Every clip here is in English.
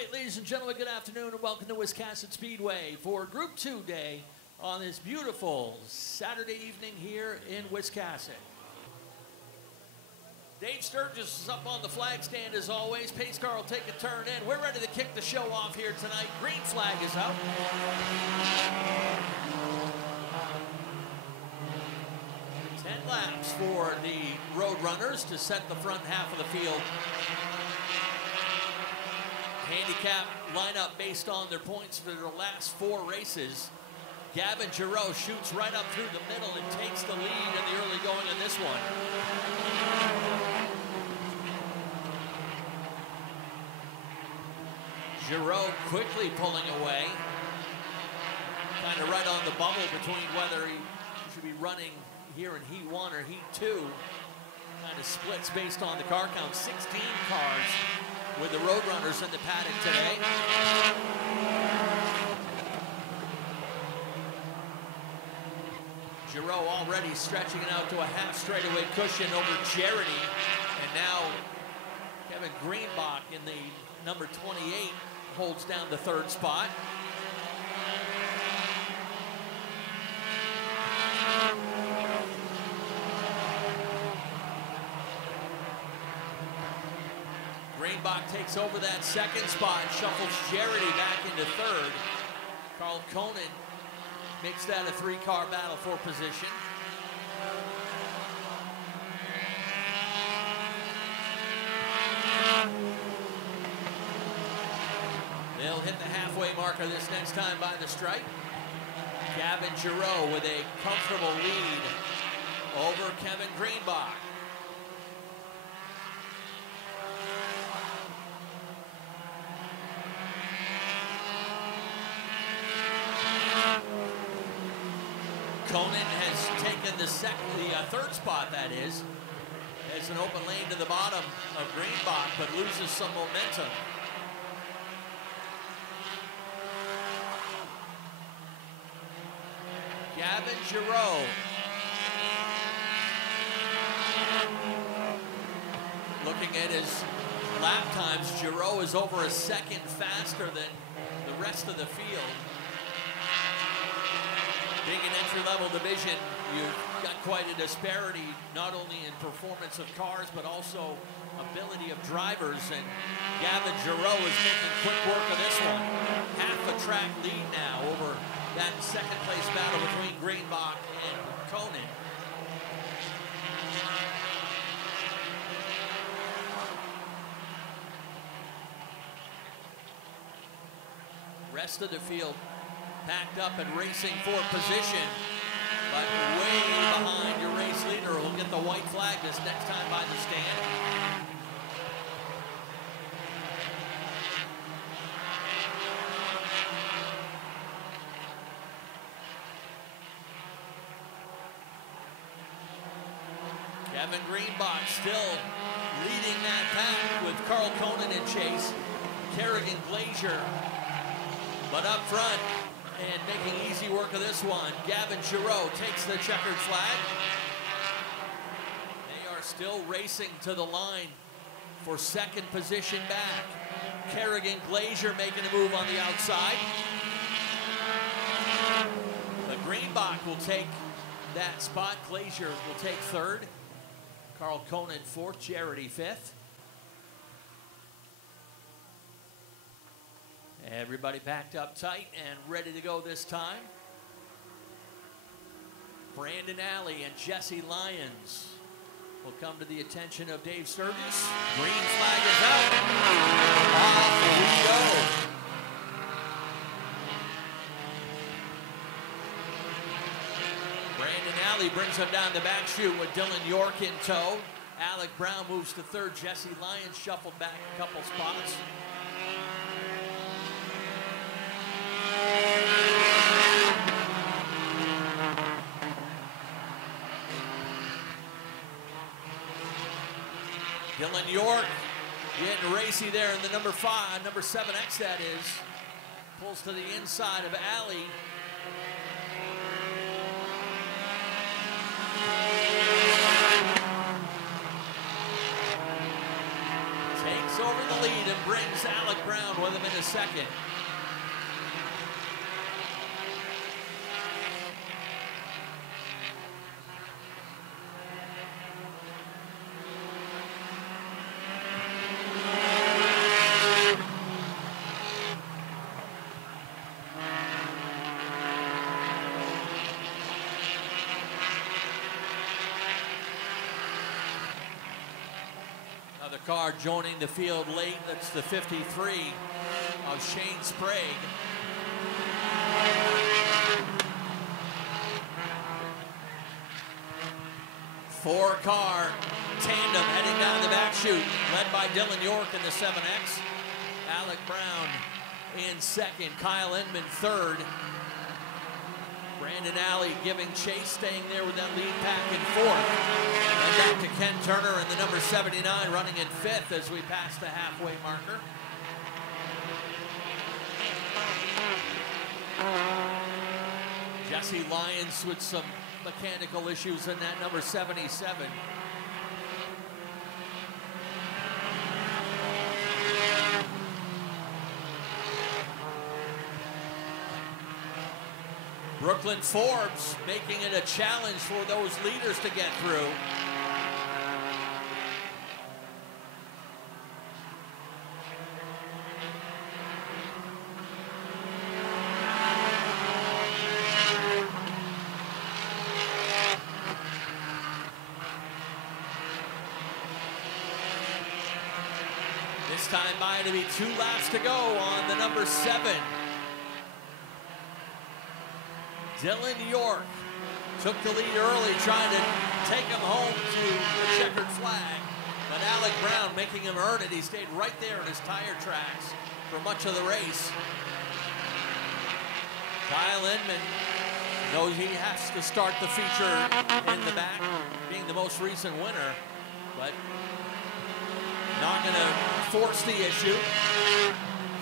right, ladies and gentlemen, good afternoon and welcome to Wiscasset Speedway for Group 2 day on this beautiful Saturday evening here in Wiscasset. Dave Sturgis is up on the flag stand as always. Pace car will take a turn in. We're ready to kick the show off here tonight. Green flag is out. 10 laps for the road runners to set the front half of the field. Handicap lineup based on their points for their last 4 races. Gavin Giroux shoots right up through the middle and takes the lead in the early going in this one. Giroux quickly pulling away. Kind of right on the bubble between whether he should be running here in Heat 1 or Heat 2. Kind of splits based on the car count. 16 cars with the road runners in the paddock today. Giroux already stretching it out to a half straightaway cushion over Jerity. And now Kevin Greenbach in the number 28 holds down the 3rd spot. Greenbach takes over that 2nd spot, shuffles Jerity back into 3rd. Carl Conan makes that a 3-car battle for position. They'll hit the halfway marker this next time by the stripe. Gavin Giroux with a comfortable lead over Kevin Greenbach. Conan has taken the 3rd spot, that is. Has an open lane to the bottom of Greenbach, but loses some momentum. Gavin Giroux. Looking at his lap times, Giroux is over a second faster than the rest of the field. Being an entry-level division, you've got quite a disparity, not only in performance of cars, but also ability of drivers. And Gavin Giroux is making quick work of this one. Half a track lead now over that 2nd place battle between Greenbach and Conan. Rest of the field packed up and racing for position, but way behind your race leader who'll get the white flag this next time by the stand. Kevin Greenbach still leading that pack with Carl Conan in chase, Kerrigan Glazier, but up front and making easy work of this one, Gavin Giroux takes the checkered flag. They are still racing to the line for 2nd position back. Kerrigan Glazier making a move on the outside. But Greenbach will take that spot. Glazier will take 3rd. Carl Conan 4th, Jerity 5th. Everybody packed up tight and ready to go this time. Brandon Alley and Jesse Lyons will come to the attention of Dave Sturgis. Green flag is out. Off we go. Brandon Alley brings him down the back chute with Dylan York in tow. Alec Brown moves to 3rd. Jesse Lyons shuffled back a couple spots. Dylan York getting racy there in the number 7X that is. Pulls to the inside of Alley. Takes over the lead and brings Alec Brown with with him in a second. Another car joining the field late. That's the 53 of Shane Sprague. Four-car tandem heading down the back chute, led by Dylan York in the 7X. Alec Brown in second, Kyle Inman third. Branden Alley giving chase, staying there with that lead pack in fourth. And back to Ken Turner and the number 79 running in fifth as we pass the halfway marker. Jesse Lyons with some mechanical issues in that number 77. Brooklyn Forbes making it a challenge for those leaders to get through. This time by to be 2 laps to go on the number 7. Dylan York took the lead early, trying to take him home to the checkered flag. But Alec Brown making him earn it. He stayed right there in his tire tracks for much of the race. Kyle Inman knows he has to start the feature in the back, being the most recent winner, but not going to force the issue.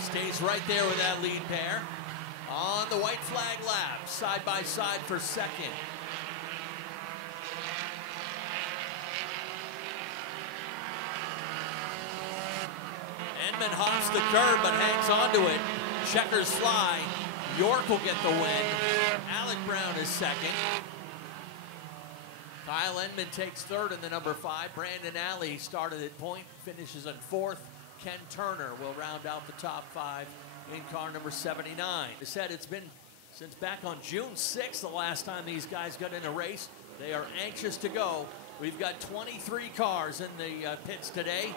Stays right there with that lead pair. On the white flag lap, side by side for second. Inman hops the curb but hangs onto it. Checkers fly. York will get the win. Alec Brown is second. Kyle Inman takes third in the number 5. Branden Alley started at point, finishes in fourth. Ken Turner will round out the top 5 in car number 79. They said it's been since back on June 6th the last time these guys got in a race. They are anxious to go. We've got 23 cars in the pits today,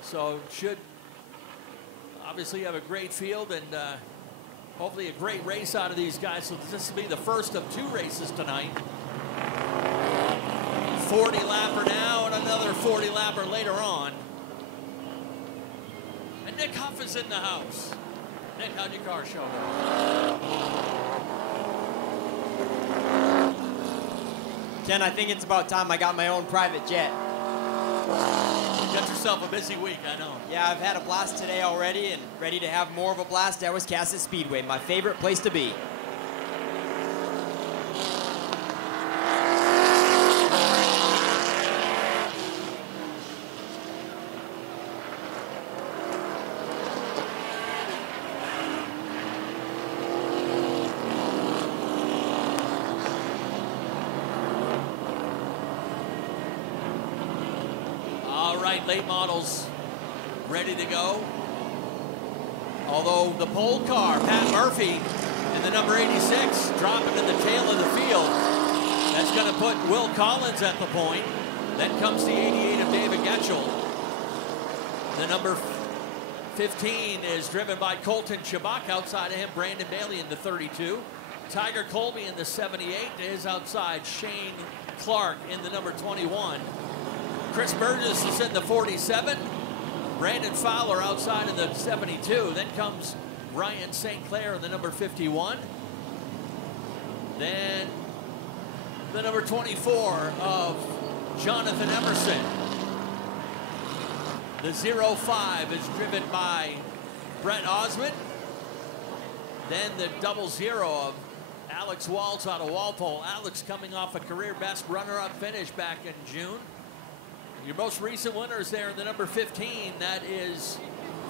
so should obviously have a great field and hopefully a great race out of these guys. So this will be the first of 2 races tonight. 40 lapper now and another 40 lapper later on. And Nick Huff is in the house. Nick, how'd your car show up? Ken, I think it's about time I got my own private jet. You got yourself a busy week, I know. Yeah, I've had a blast today already and ready to have more of a blast at Wiscasset Speedway, my favorite place to be. Late models ready to go. Although the pole car, Pat Murphy, in the number 86, dropping in the tail of the field. That's going to put Will Collins at the point. Then comes the 88 of David Getchell. The number 15 is driven by Colton Chabak. Outside of him, Brandon Bailey in the 32. Tiger Colby in the 78 is outside Shane Clark in the number 21. Chris Burgess is in the 47. Branden Fowler outside in the 72. Then comes Ryan St. Clair in the number 51. Then the number 24 of Jonathan Emerson. The 05 is driven by Brett Osmond. Then the 00 of Alex Waltz out of Walpole. Alex coming off a career best runner-up finish back in June. Your most recent winner is there in the number 15. That is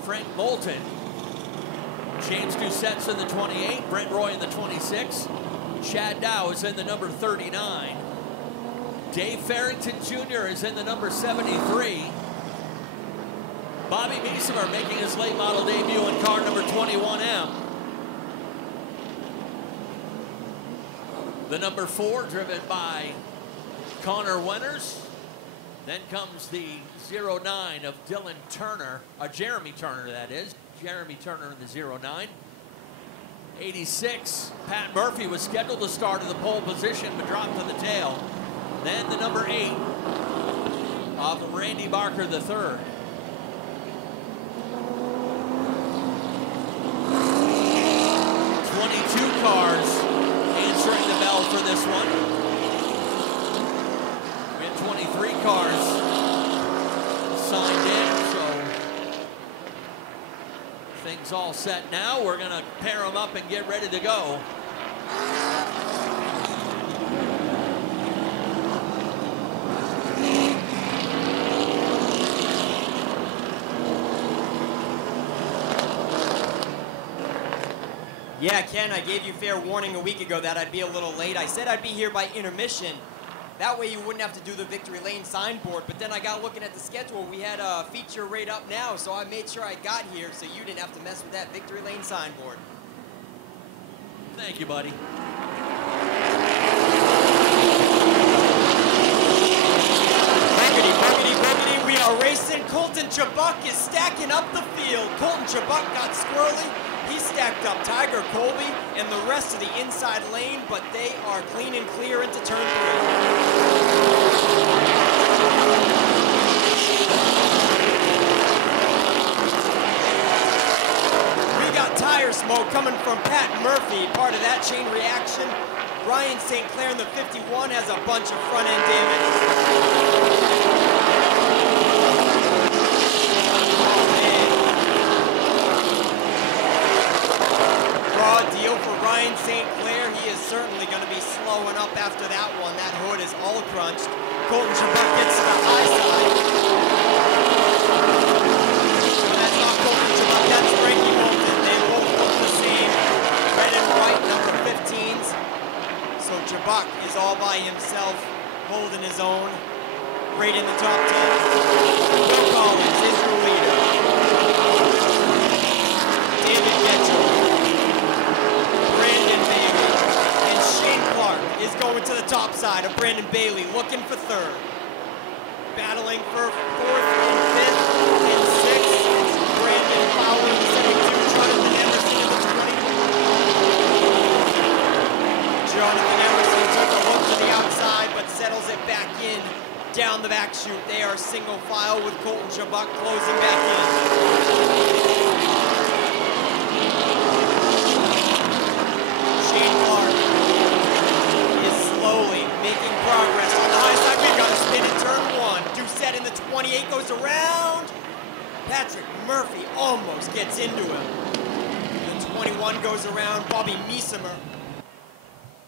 Frank Moulton. James Doucette's in the 28, Brent Roy in the 26, Chad Dow is in the number 39, Dave Farrington Jr. is in the number 73, Bobby Meesemer making his late model debut in car number 21M. The number 4 driven by Connor Winters. Then comes the 09 of Dylan Turner, Jeremy Turner that is. Jeremy Turner in the 09. 86, Pat Murphy was scheduled to start in the pole position but dropped to the tail. Then the number 8 of Randy Barker III. 22 cars answering the bell for this one. We have 23 cars signed in, so things all set now. We're gonna pair them up and get ready to go. Yeah, Ken, I gave you fair warning a week ago that I'd be a little late. I said I'd be here by intermission. That way you wouldn't have to do the Victory Lane signboard. But then I got looking at the schedule. We had a feature right up now, so I made sure I got here so you didn't have to mess with that Victory Lane signboard. Thank you, buddy. Boogity, boogity, boogity. We are racing. Colton Chabuk is stacking up the field. Colton Chabuk got squirrely. He stacked up Tiger Colby and the rest of the inside lane, but they are clean and clear into turn 3. We got tire smoke coming from Pat Murphy, part of that chain reaction. Ryan St. Clair in the 51 has a bunch of front end damage. Deal for Ryan St. Clair. He is certainly going to be slowing up after that one. That hood is all crunched. Colton Chabuk gets to the high side. But that's not Colton Chabuk, that's Frankie Moulton. They both look the same. Red and white, number 15s. So Chabuk is all by himself, holding his own. Right in the top 10. Will Collins is your leader. David Getchell. Is going to the top side of Brandon Bailey, looking for third. Battling for 4th and 5th and 6th. Branden Fowler in the 72, Jonathan Emerson in the 20. Jonathan Emerson took a look to the outside, but settles it back in. Down the back chute, they are single file with Colton Chabuk closing back in. Shane Clark making progress on the high side. We've got a spin in turn 1. Doucette in the 28 goes around. Patrick Murphy almost gets into him. The 21 goes around. Bobby Meesemer.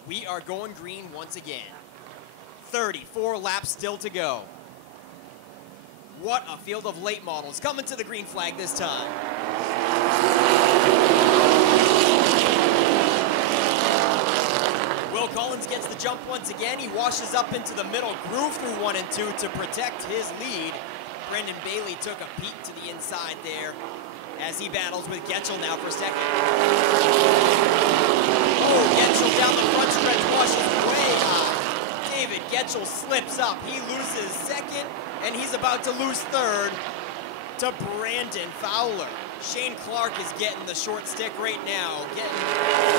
We are going green once again. 34 laps still to go. What a field of late models coming to the green flag this time. Will Collins gets the jump once again. He washes up into the middle, groove through 1 and 2 to protect his lead. Brandon Bailey took a peek to the inside there as he battles with Getchell now for second. Oh, Getchell down the front stretch, washes way high. David Getchell slips up. He loses second, and he's about to lose third to Branden Fowler. Shane Clark is getting the short stick right now, getting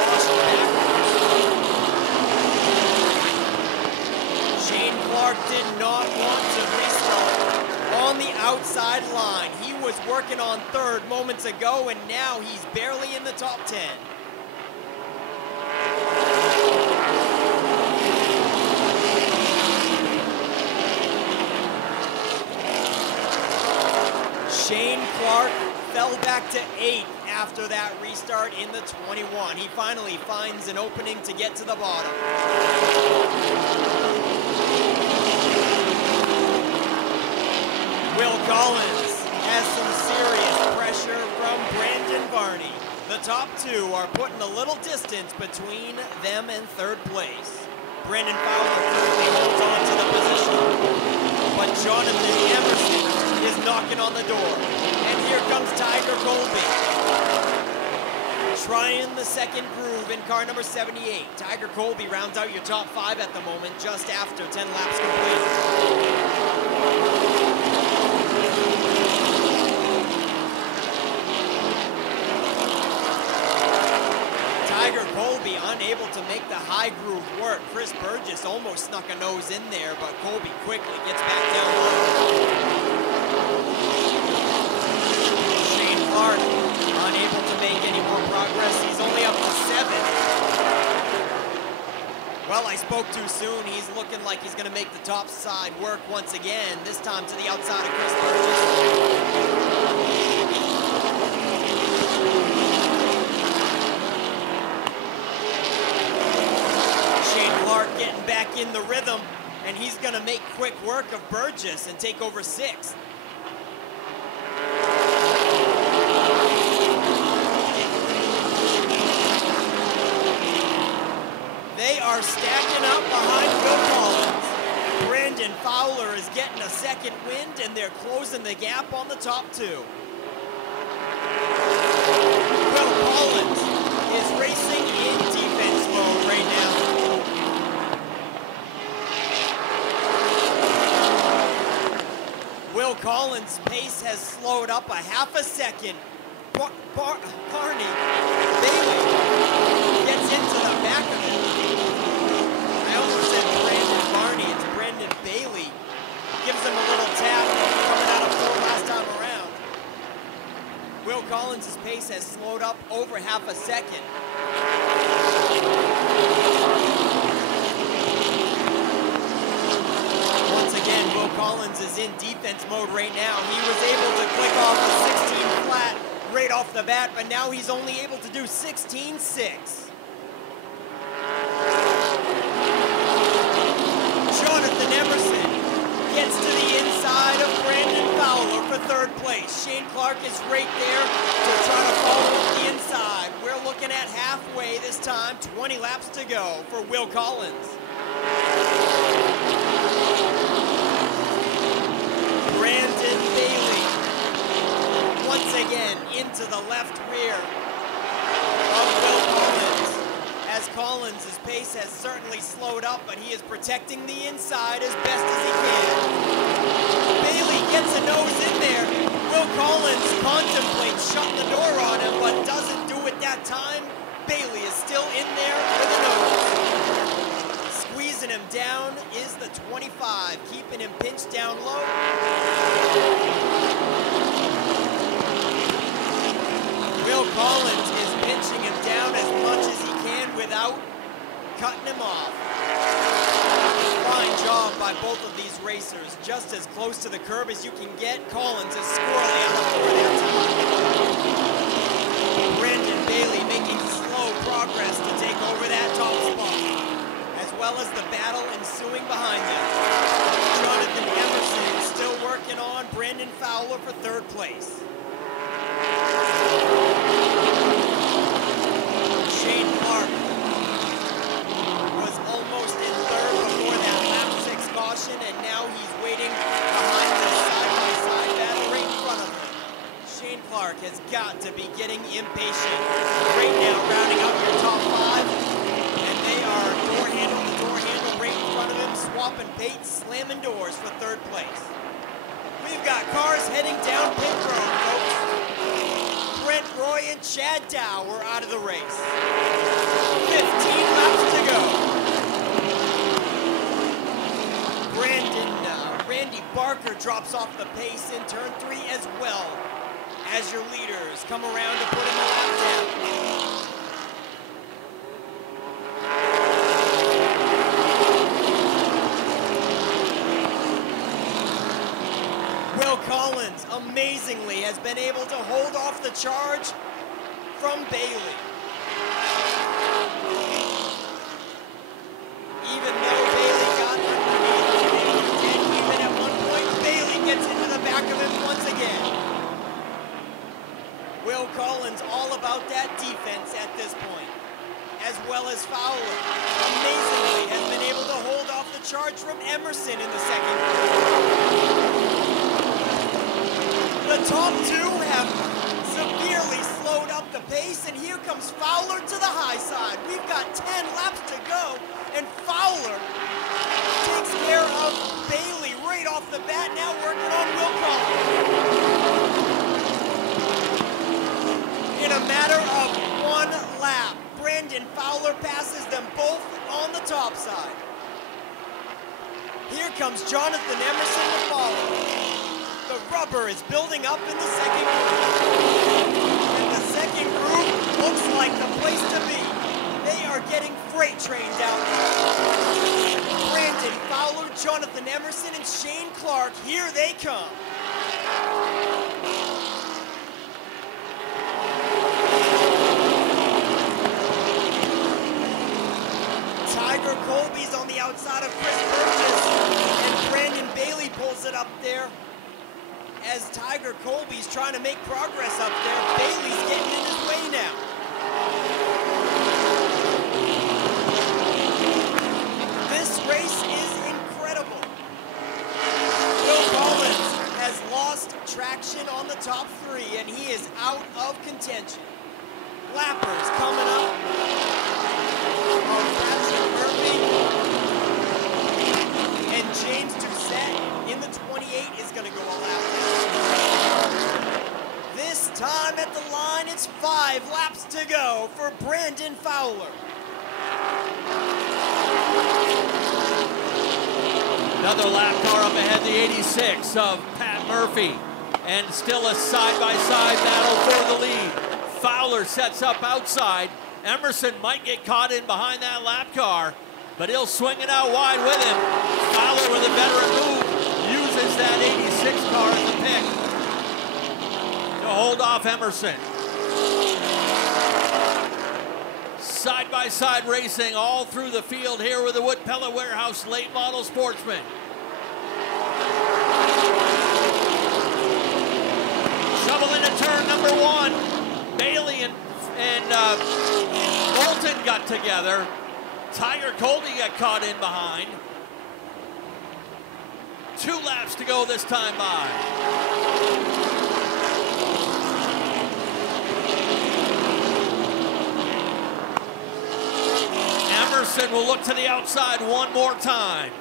washed backwards. Shane Clark did not want to restart on the outside line. He was working on third moments ago, and now he's barely in the top 10. Shane Clark fell back to 8th after that restart in the 21. He finally finds an opening to get to the bottom. Will Collins has some serious pressure from Branden Varney. The top two are putting a little distance between them and third place. Branden Fowler currently holds on to the position, but Jonathan Emerson is knocking on the door. And here comes Tiger Colby, trying the second groove in car number 78. Tiger Colby rounds out your top 5 at the moment, just after 10 laps complete. Tiger Colby unable to make the high groove work. Chris Burgess almost snuck a nose in there, but Colby quickly gets back down low. Shane Clark unable to make any more progress. He's only up to 7. Well, I spoke too soon. He's looking like he's going to make the top side work once again, this time to the outside of Chris Burgess. Getting back in the rhythm, and he's going to make quick work of Burgess and take over 6th. They are stacking up behind Will Collins. Branden Fowler is getting a second wind, and they're closing the gap on the top 2. Will Collins is racing in defense mode right now. Will Collins' pace has slowed up a half a second. Barney Bailey gets into the back of it. I almost said Branden Barney. It's Branden Bailey. Gives him a little tap coming out of 4 last time around. Will Collins' pace has slowed up over half a second. Once again, Will Collins is in defense mode right now. He was able to click off a 16 flat right off the bat, but now he's only able to do 16.6. Jonathan Emerson gets to the inside of Branden Fowler for third place. Shane Clark is right there to try to follow the inside. We're looking at halfway this time, 20 laps to go for Will Collins. Branden Bailey, once again, into the left rear of Will Collins. As Collins' pace has certainly slowed up, but he is protecting the inside as best as he can. Bailey gets a nose in there. Will Collins contemplates shutting the door on him, but doesn't do it that time. Bailey is still in there with a nose. Squeezing him down is the 25, keeping him pinched down low. Will Collins is pinching him down as much as he can without cutting him off. Fine job by both of these racers. Just as close to the curb as you can get. Collins is squirrely out of that time. Branden Bailey making slow progress to take over that top spot, as well as the battle ensuing behind them. Jonathan Emerson still working on Branden Fowler for third place. Shane Clark was almost in third before that lap 6 caution, and now he's waiting behind the side-by-side battle right in front of him. Shane Clark has got to be getting impatient right now, rounding out your top 5, and they are door handle to door handle right in front of him, swapping pates, slamming doors for third place. We've got cars heading down pit road, folks. Brent Roy and Chad Dow were out of the race. 15 laps to go. Randy Barker drops off the pace in turn 3 as well, as your leaders come around to put him a lap down. Will Collins, amazingly, has been able to hold off the charge from Bailey. Even though Bailey got underneath, and even at one point, Bailey gets into the back of him once again. Will Collins Collins all about that defense at this point, as well as Fowler. Amazingly, has been able to hold off the charge from Emerson in the second quarter. The top two have severely slowed up the pace, and here comes Fowler to the high side. We've got 10 laps to go, and Fowler takes care of Bailey right off the bat, now working on Will Collins. In a matter of one lap, Branden Fowler passes them both on the top side. Here comes Jonathan Emerson to follow. The rubber is building up in the second group. And the second group looks like the place to be. They are getting freight trained out there. Branden Fowler, Jonathan Emerson, and Shane Clark, here they come. Tiger Colby's on the outside of Chris Burgess, and Brandon Bailey pulls it up there. As Tiger Colby's trying to make progress up there, Bailey's getting in his way now. This race is incredible. Will Collins has lost traction on the top three, and he is out of contention. Lappers coming up. Patrick Murphy and James Doucette in the 28 is going to go all out. This time at the line, it's 5 laps to go for Branden Fowler. Another lap car up ahead, the 86 of Pat Murphy. And still a side-by-side battle for the lead. Fowler sets up outside. Emerson might get caught in behind that lap car, but he'll swing it out wide with him. Fowler with a veteran move uses that 86 car as a pick to hold off Emerson. Side-by-side racing all through the field here with the Wood Pellet Warehouse late model sportsman. Shovel into turn number 1. Bailey and Bolton got together. Tiger Colby got caught in behind. 2 laps to go this time by. Emerson will look to the outside one more time.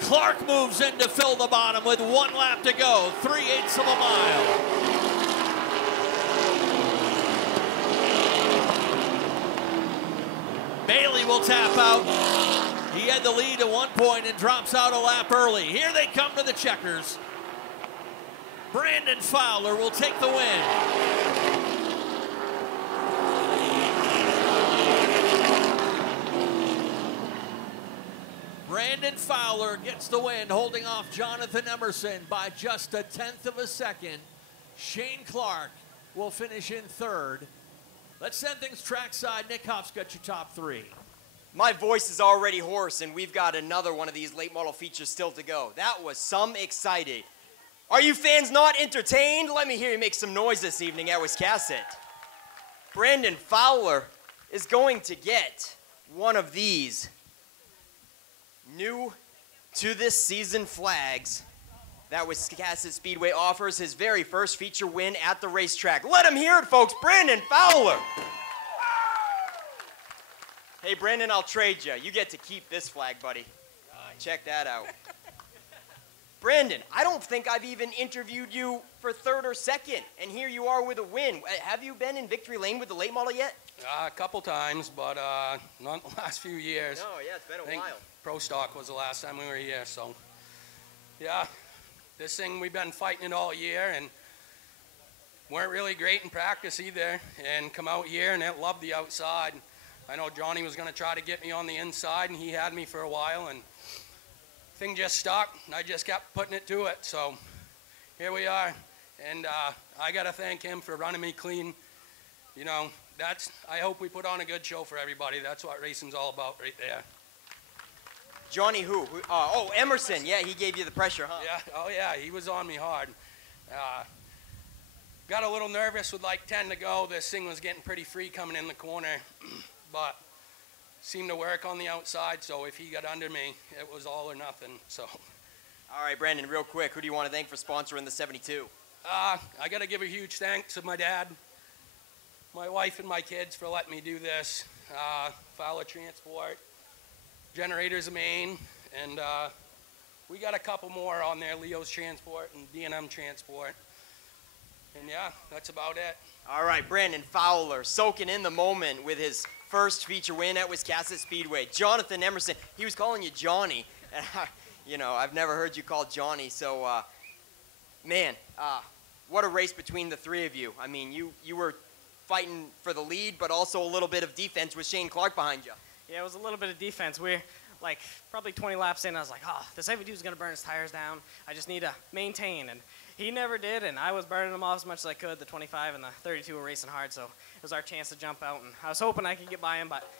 Clark moves in to fill the bottom with 1 lap to go, 3/8 of a mile. Bailey will tap out. He had the lead at one point and drops out a lap early. Here they come to the checkers. Branden Fowler will take the win. Branden Fowler gets the win, holding off Jonathan Emerson by just 1/10 of a second. Shane Clark will finish in 3rd. Let's send things trackside. Nick Hoff's got your top 3. My voice is already hoarse, and we've got another one of these late model features still to go. That was some exciting. Are you fans not entertained? Let me hear you make some noise this evening at Wiscasset. Branden Fowler is going to get one of these new to this season flags that Wiscasset Speedway offers, his very first feature win at the racetrack. Let him hear it, folks. Branden Fowler. Hey, Branden, I'll trade you. You get to keep this flag, buddy. Check that out. Branden, I don't think I've even interviewed you for 3rd or 2nd, and here you are with a win. Have you been in victory lane with the late model yet? A couple times, but not the last few years. No, yeah, it's been a while. Pro Stock was the last time we were here, so yeah. This thing, we've been fighting it all year, and weren't really great in practice either, and come out here and it loved the outside. I know Johnny was going to try to get me on the inside, and he had me for a while, and thing just stuck, and I just kept putting it to it. So here we are, and I got to thank him for running me clean. You know, I hope we put on a good show for everybody. That's what racing's all about right there. Johnny who? Oh, Emerson. Yeah, he gave you the pressure, huh? Yeah, oh yeah, he was on me hard. got a little nervous with like 10 to go. This thing was getting pretty free coming in the corner, but seemed to work on the outside, so if he got under me, it was all or nothing, so. All right, Branden, real quick, who do you want to thank for sponsoring the 72? I got to give a huge thanks to my dad, my wife, and my kids for letting me do this. Fowler Transport, Generators of Maine, and we got a couple more on there, Leo's Transport and D&M Transport. And yeah, that's about it. All right, Branden Fowler soaking in the moment with his first feature win at Wiscasset Speedway. Jon Emerson, he was calling you Johnny. You know, I've never heard you called Johnny, so man, what a race between the three of you. I mean, you were fighting for the lead, but also a little bit of defense with Shane Clark behind you. Yeah, it was a little bit of defense. We're like probably 20 laps in, I was like, oh, the 72 is going to burn his tires down. I just need to maintain. And he never did, and I was burning them off as much as I could. The 25 and the 32 were racing hard, so it was our chance to jump out. And I was hoping I could get by him, but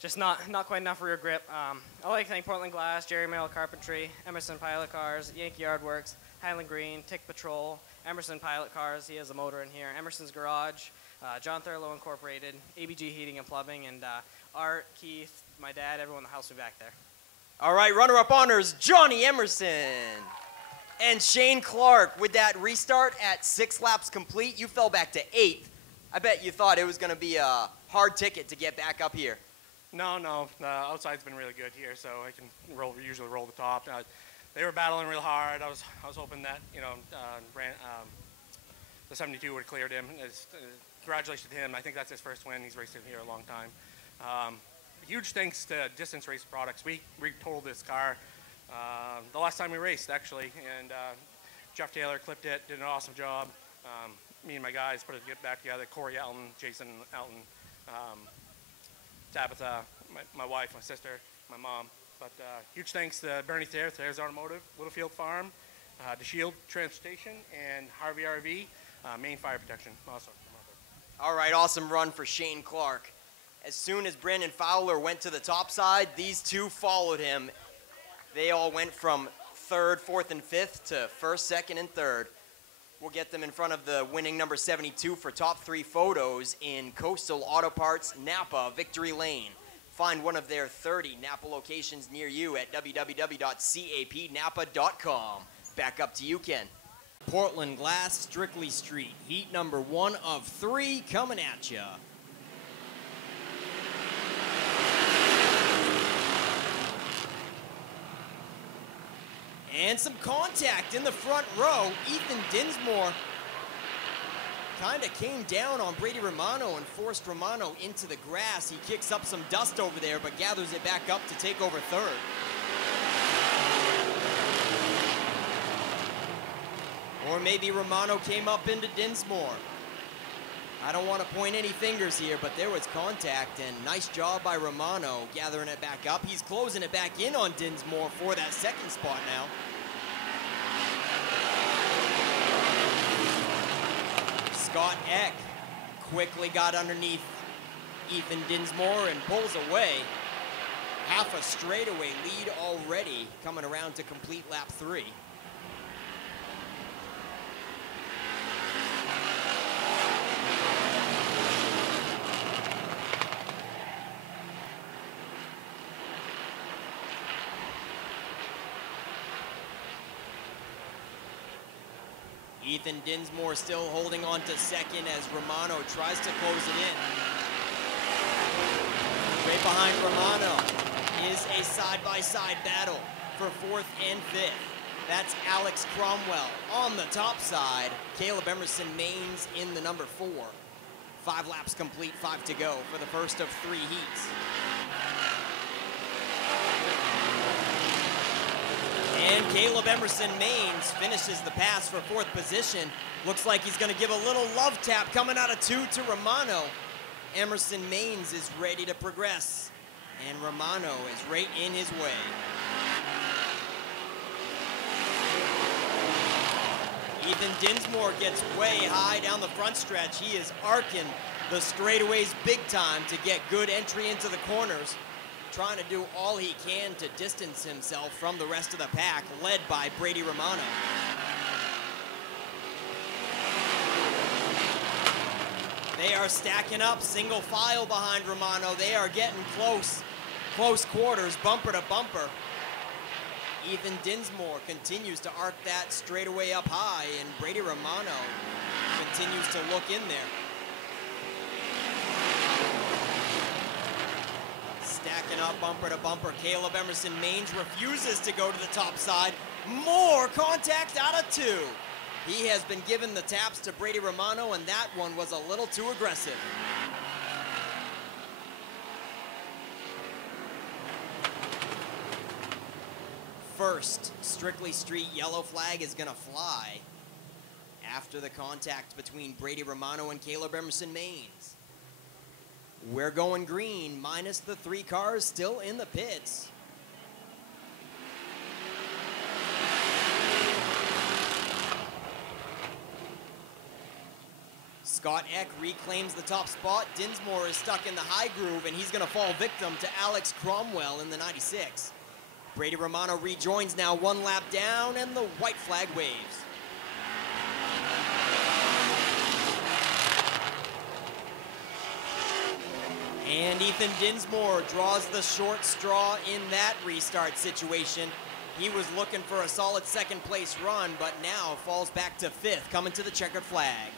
just not quite enough rear grip. I'd like to thank Portland Glass, Jerry Merrill Carpentry, Emerson Pilot Cars, Yankee Yard Works, Highland Green, Tick Patrol, Emerson Pilot Cars, he has a motor in here, Emerson's Garage, John Thurlow Incorporated, ABG Heating and Plumbing, and Art, Keith, my dad, everyone in the house will be back there. All right, runner-up honors, Jon Emerson and Shane Clark. With that restart at 6 laps complete, you fell back to 8th. I bet you thought it was going to be a hard ticket to get back up here. No, the outside's been really good here, so I can usually roll the top. They were battling real hard. I was hoping that, you know, the 72 would have cleared him. Congratulations to him. I think that's his first win. He's raced in here a long time. Huge thanks to Distance Race Products. We totaled this car the last time we raced, actually, and Jeff Taylor clipped it, did an awesome job. Me and my guys put it back together, Corey Elton, Jason Elton, Tabitha, my wife, my sister, my mom. But huge thanks to Bernie Thayer, Thayer's Automotive, Littlefield Farm, DeShield Transportation, and Harvey RV, Maine Fire Protection also. All right, awesome run for Shane Clark. As soon as Branden Fowler went to the top side, these two followed him. They all went from 3rd, 4th, and 5th to 1st, 2nd, and 3rd. We'll get them in front of the winning number 72 for top 3 photos in Coastal Auto Parts, Napa, Victory Lane. Find one of their 30 Napa locations near you at www.capnapa.com. Back up to you, Ken. Portland Glass, Strictly Street. Heat number 1 of 3 coming at you. And some contact in the front row. Ethan Dinsmore kind of came down on Brady Romano and forced Romano into the grass. He kicks up some dust over there, but gathers it back up to take over 3rd. Or maybe Romano came up into Dinsmore. I don't want to point any fingers here, but there was contact, and nice job by Romano gathering it back up. He's closing it back in on Dinsmore for that 2nd spot now. Scott Eck quickly got underneath Ethan Dinsmore and pulls away. Half a straightaway lead already coming around to complete lap 3. Ethan Dinsmore still holding on to 2nd as Romano tries to close it in. Right behind Romano is a side-by-side battle for 4th and 5th. That's Alex Cromwell on the top side. Caleb Emerson Maines in the number 4. 5 laps complete, 5 to go for the first of 3 heats. And Caleb Emerson Maines finishes the pass for 4th position. Looks like he's going to give a little love tap coming out of 2 to Romano. Emerson Maines is ready to progress, and Romano is right in his way. Ethan Dinsmore gets way high down the front stretch. He is arcing the straightaways big time to get good entry into the corners. Trying to do all he can to distance himself from the rest of the pack, led by Brady Romano. They are stacking up, single file behind Romano. They are getting close quarters, bumper to bumper. Ethan Dinsmore continues to arc that straightaway up high, and Brady Romano continues to look in there. Stacking up bumper to bumper. Caleb Emerson Maines refuses to go to the top side. More contact out of 2. He has been given the taps to Brady Romano, and that one was a little too aggressive. First Strictly Street yellow flag is gonna fly after the contact between Brady Romano and Caleb Emerson Maines. We're going green, minus the 3 cars still in the pits. Scott Eck reclaims the top spot. Dinsmore is stuck in the high groove, and he's gonna fall victim to Alex Cromwell in the 96. Brady Romano rejoins now, 1 lap down, and the white flag waves. And Ethan Dinsmore draws the short straw in that restart situation. He was looking for a solid 2nd place run, but now falls back to 5th, coming to the checkered flag.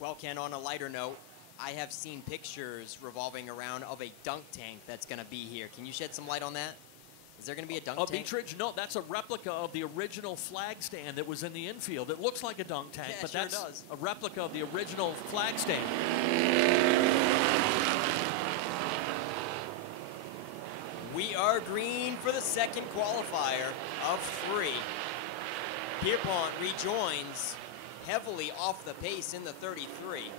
Well, Ken, on a lighter note, I have seen pictures revolving around of a dunk tank that's going to be here. Can you shed some light on that? Is there going to be a dunk tank? Beechridge? No, that's a replica of the original flag stand that was in the infield. It looks like a dunk tank, but sure that's does. a replica of the original flag stand. We are green for the 2nd qualifier of 3. Pierpont rejoins, heavily off the pace in the 33.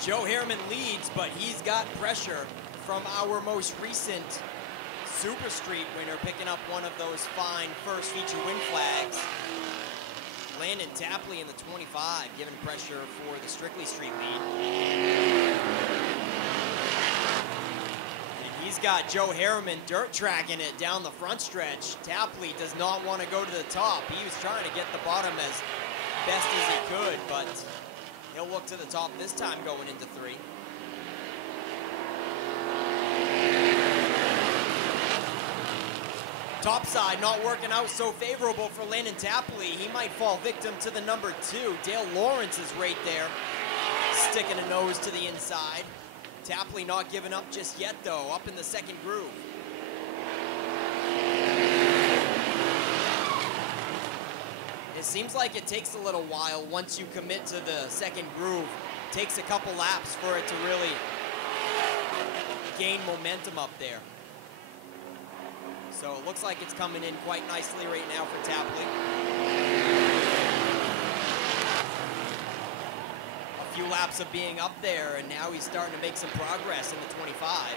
Joe Harriman leads, but he's got pressure from our most recent Super Street winner, picking up one of those fine first feature win flags. Landon Tapley in the 25, giving pressure for the Strictly Street lead. And he's got Joe Harriman dirt tracking it down the front stretch. Tapley does not want to go to the top. He was trying to get the bottom as best as he could, but he'll look to the top this time going into 3. Topside not working out so favorable for Landon Tapley. He might fall victim to the number 2. Dale Lawrence is right there, sticking a nose to the inside. Tapley not giving up just yet, though, up in the 2nd groove. It seems like it takes a little while once you commit to the 2nd groove. Takes a couple laps for it to really gain momentum up there. So it looks like it's coming in quite nicely right now for Tapley. A few laps of being up there, and now he's starting to make some progress in the 25.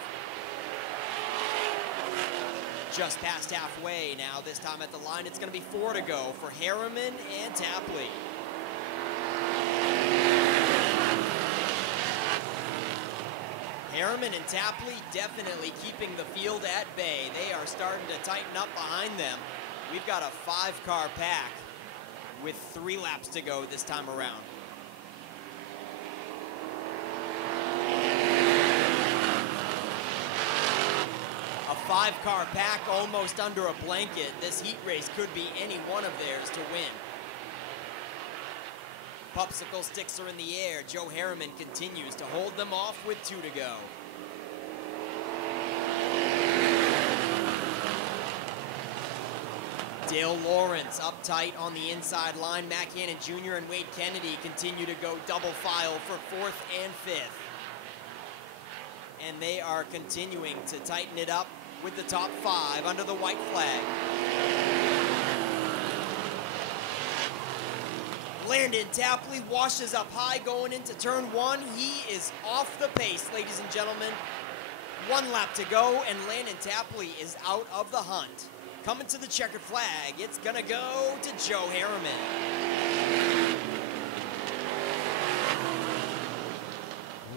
Just past halfway now. This time at the line, it's going to be 4 to go for Harriman and Tapley. Harriman and Tapley definitely keeping the field at bay. They are starting to tighten up behind them. We've got a 5-car pack with 3 laps to go this time around. A 5-car pack almost under a blanket. This heat race could be any one of theirs to win. Popsicle sticks are in the air. Joe Harriman continues to hold them off with 2 to go. Dale Lawrence up tight on the inside line. Matt Cannon Jr. and Wade Kennedy continue to go double file for 4th and 5th. And they are continuing to tighten it up with the top 5 under the white flag. Landon Tapley washes up high going into turn 1. He is off the pace, ladies and gentlemen. 1 lap to go, and Landon Tapley is out of the hunt. Coming to the checkered flag, it's gonna go to Joe Harriman.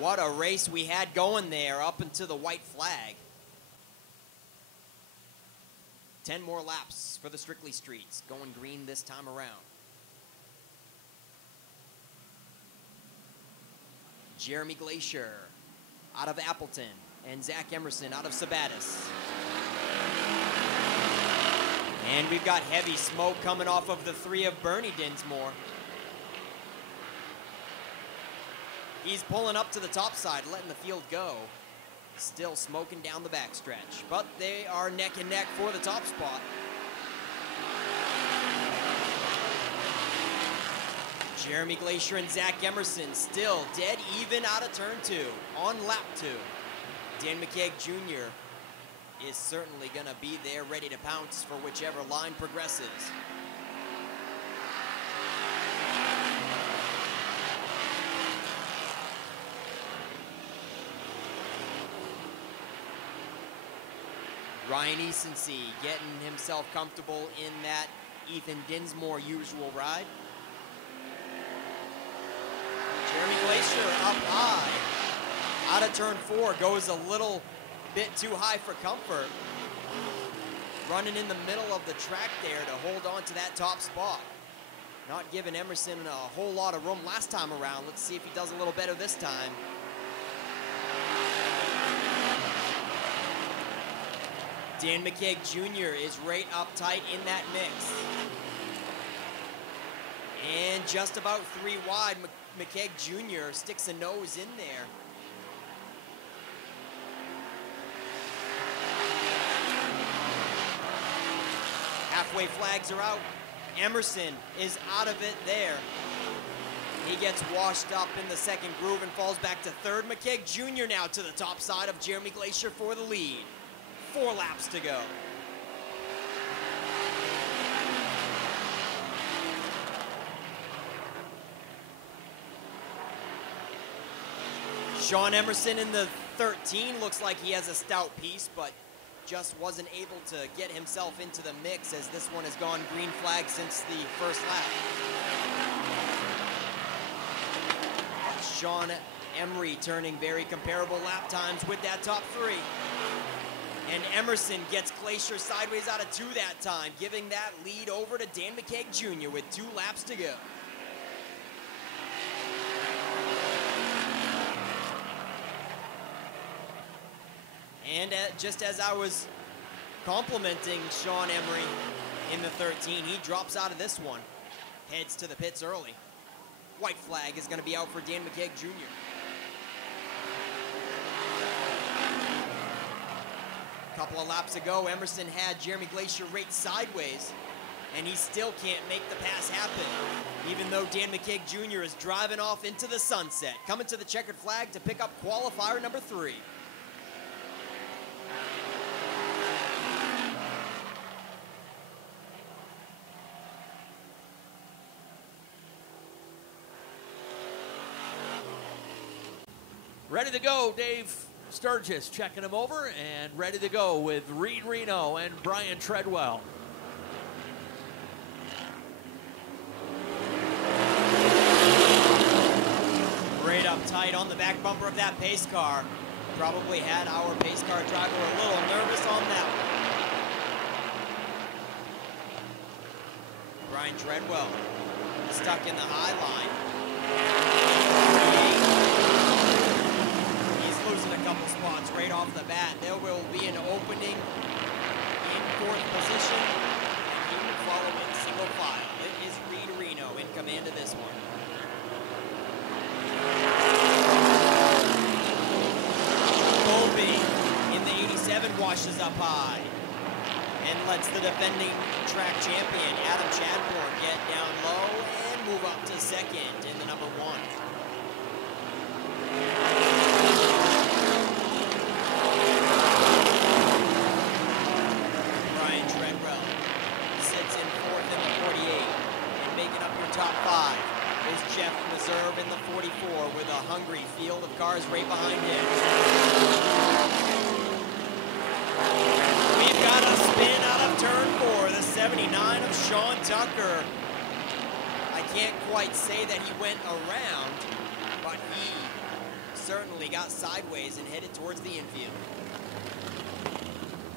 What a race we had going there up into the white flag. 10 more laps for the Strictly Streets, going green this time around. Jeremy Glacier out of Appleton and Zach Emerson out of Sabattis. And we've got heavy smoke coming off of the 3 of Bernie Dinsmore. He's pulling up to the top side, letting the field go. Still smoking down the backstretch, but they are neck and neck for the top spot. Jeremy Glacier and Zach Emerson still dead even out of turn 2 on lap 2. Dan McKeag Jr. is certainly gonna be there ready to pounce for whichever line progresses. Ryan Easonsee getting himself comfortable in that Ethan Dinsmore usual ride. Jeremy Glacier up high. Out of turn 4, goes a little bit too high for comfort. Running in the middle of the track there to hold on to that top spot. Not giving Emerson a whole lot of room last time around. Let's see if he does a little better this time. Dan McKeag Jr. is right up tight in that mix. And just about 3 wide, McKeag Jr. sticks a nose in there. Halfway flags are out. Emerson is out of it there. He gets washed up in the second groove and falls back to 3rd. McKeag Jr. now to the top side of Jeremy Glacier for the lead. 4 laps to go. Jon Emerson in the 13 looks like he has a stout piece, but just wasn't able to get himself into the mix as this one has gone green flag since the first lap. Sean Emery turning very comparable lap times with that top 3. And Emerson gets Glacier sideways out of 2 that time, giving that lead over to Dan McKeag Jr. with 2 laps to go. And just as I was complimenting Sean Emery in the 13, he drops out of this one, heads to the pits early. White flag is going to be out for Dan McKeag Jr. A couple of laps ago, Emerson had Jeremy Glacier rate sideways, and he still can't make the pass happen, even though Dan McKeag Jr. is driving off into the sunset, coming to the checkered flag to pick up qualifier number 3. Ready to go, Dave Sturgis checking him over, and ready to go with Reed Reno and Brian Treadwell. Right up tight on the back bumper of that pace car. Probably had our pace car driver a little nervous on that one. Brian Treadwell stuck in the high line. Losing a couple spots right off the bat. There will be an opening in 4th position, and he will follow in single file. It is Reed Reno in command of this one. Colby in the 87 washes up high and lets the defending track champion Adam Chadbourne get down low and move up to 2nd in the number 1. Top 5 is Jeff Meserve in the 44 with a hungry field of cars right behind him. We've got a spin out of turn 4, the 79 of Sean Tucker. I can't quite say that he went around, but he certainly got sideways and headed towards the infield.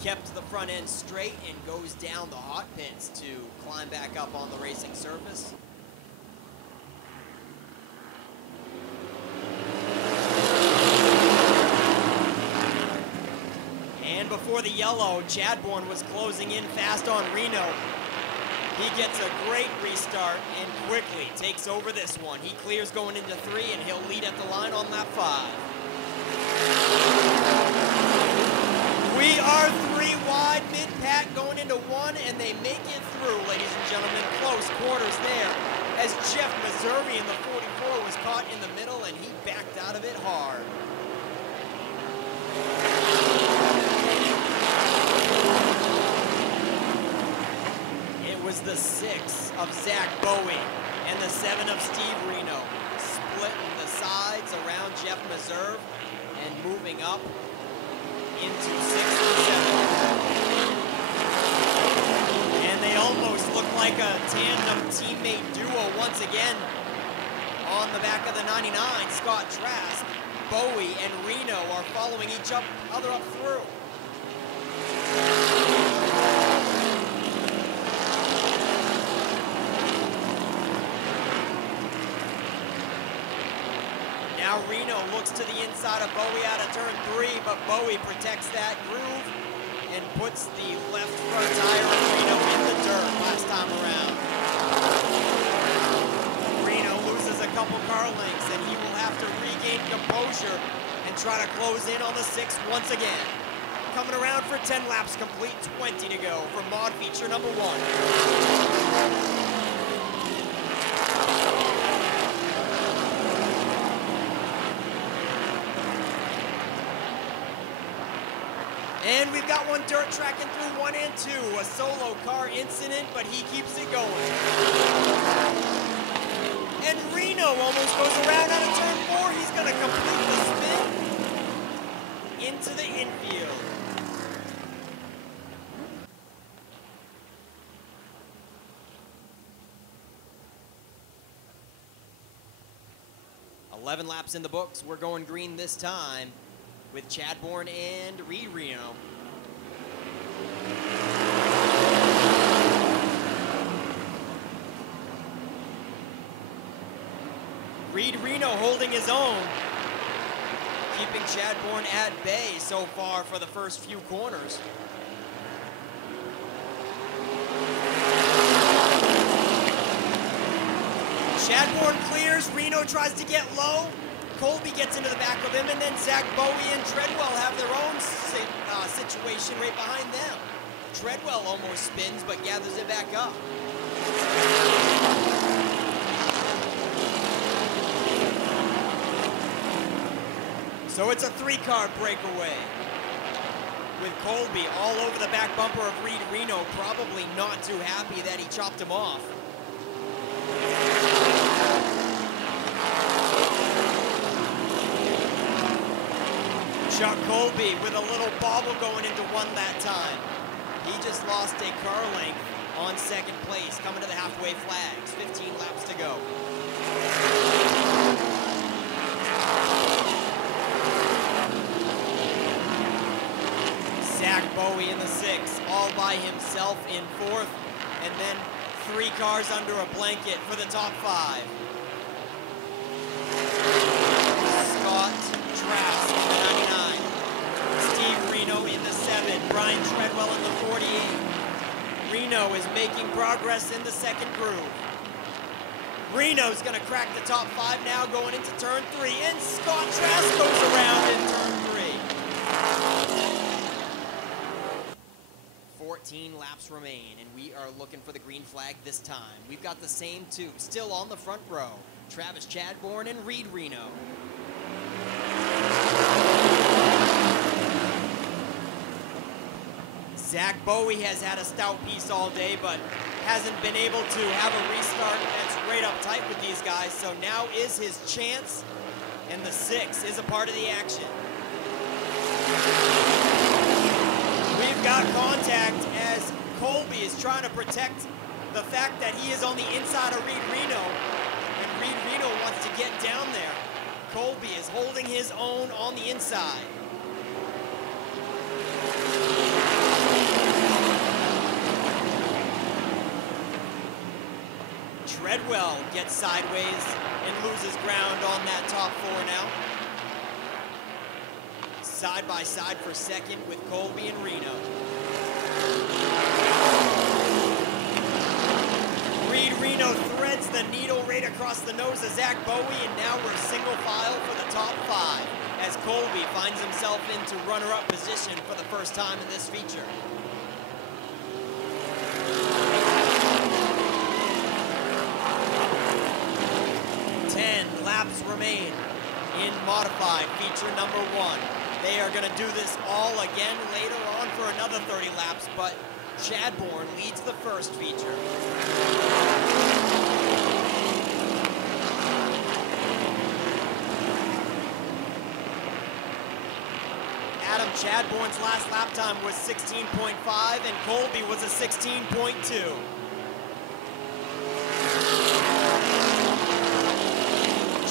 Kept the front end straight and goes down the hot pits to climb back up on the racing surface. And before the yellow, Chadbourne was closing in fast on Reno. He gets a great restart and quickly takes over this one. He clears going into 3 and he'll lead at the line on lap 5. We are 3 wide, mid-pack going into 1, and they make it through, ladies and gentlemen. Close quarters there as Jeff Meserve in the 44 was caught in the middle and he backed out of it hard. It was the 6 of Zach Bowie and the 7 of Steve Reno, splitting the sides around Jeff Meserve and moving up into 6 and 7. And they almost look like a tandem teammate duo once again. On the back of the 99, Scott Trask, Bowie and Reno are following each other up through. Now Reno looks to the inside of Bowie out of turn 3, but Bowie protects that groove and puts the left front tire of Reno in the dirt last time around. Reno loses a couple car lengths and he will have to regain composure and try to close in on the 6 once again. Coming around for 10 laps complete, 20 to go for mod feature number 1. And we've got one dirt tracking through 1 and 2, a solo car incident, but he keeps it going. And Reno almost goes around out of turn 4. He's going to complete the spin into the infield. "11 laps in the books. We're going green this time with Chadbourne and Reed Reno. Reed Reno holding his own, keeping Chadbourne at bay so far for the first few corners. Chadbourne clears, Reno tries to get low. Colby gets into the back of him, and then Zach Bowie and Treadwell have their own situation right behind them. Treadwell almost spins, but gathers it back up. So it's a 3-car breakaway, with Colby all over the back bumper of Reed Reno, probably not too happy that he chopped him off. Chuck Colby with a little bobble going into 1 that time. He just lost a car length on 2nd place, coming to the halfway flags. 15 laps to go. Zach Bowie in the 6, all by himself in 4th, and then 3 cars under a blanket for the top 5. Scott Trask in the 99, Steve Reno in the 7, Brian Treadwell in the 48. Reno is making progress in the 2nd groove. Reno's gonna crack the top 5 now going into turn 3, and Scott Trask goes around in turn 3. 14 laps remain, and we are looking for the green flag this time. We've got the same 2 still on the front row, Travis Chadbourne and Reed Reno. Zach Bowie has had a stout piece all day, but hasn't been able to have a restart that's right up tight with these guys, so now is his chance, and the 6 is a part of the action. We've got contact as Colby is trying to protect the fact that he is on the inside of Reed Reno, and Reed Reno wants to get down there. Colby is holding his own on the inside. Treadwell gets sideways and loses ground on that top four now. Side by side for second with Colby and Reno. Reno threads the needle right across the nose of Zach Bowie, and now we're single file for the top five as Colby finds himself into runner-up position for the first time in this feature. Laps remain in modified feature number one. They are going to do this all again later on for another 30 laps, but Chadbourne leads the first feature. Adam Chadbourne's last lap time was 16.5 and Colby was a 16.2.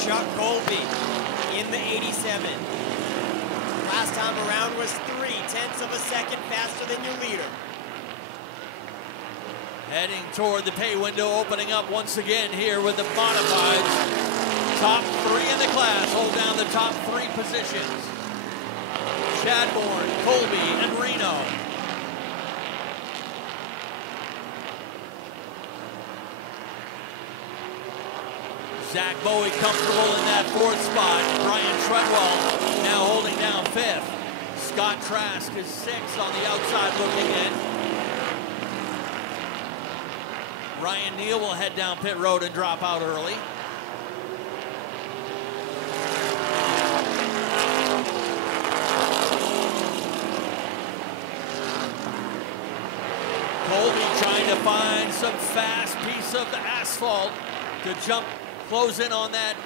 Chuck Colby in the 87. Last time around was 0.3 of a second faster than your leader. Heading toward the pay window, opening up once again here with the modifieds. Top three in the class hold down the top three positions. Chadbourne, Colby, and Reno. Zach Bowie comfortable in that fourth spot. Brian Treadwell now holding down fifth. Scott Trask is sixth on the outside looking in. Ryan Neal will head down pit road and drop out early. Colby trying to find some fast piece of the asphalt to jump, close in on that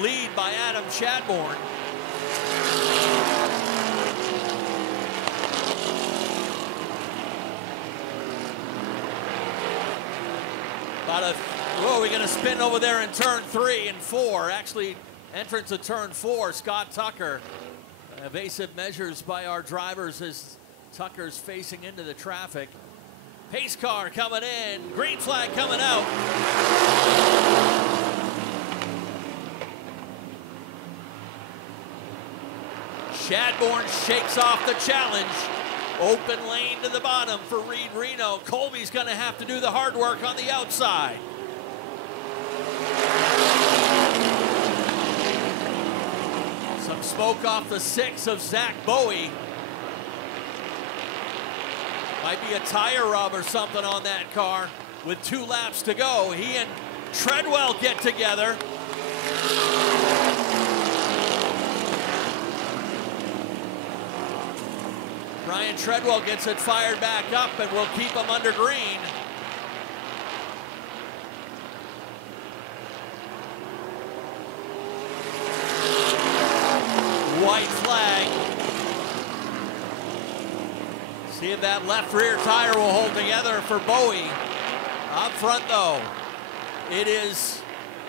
lead by Adam Chadbourne. We're going to spin over there in turn 3 and 4. Actually, entrance of turn 4, Scott Tucker. Evasive measures by our drivers as Tucker's facing into the traffic. Pace car coming in, green flag coming out. Chadbourne shakes off the challenge. Open lane to the bottom for Reed Reno. Colby's going to have to do the hard work on the outside. Some smoke off the 6 of Zach Bowie. Might be a tire rub or something on that car with 2 laps to go. He and Treadwell get together. Brian Treadwell gets it fired back up and will keep him under green. White flag. See if that left rear tire will hold together for Bowie. Up front though, it is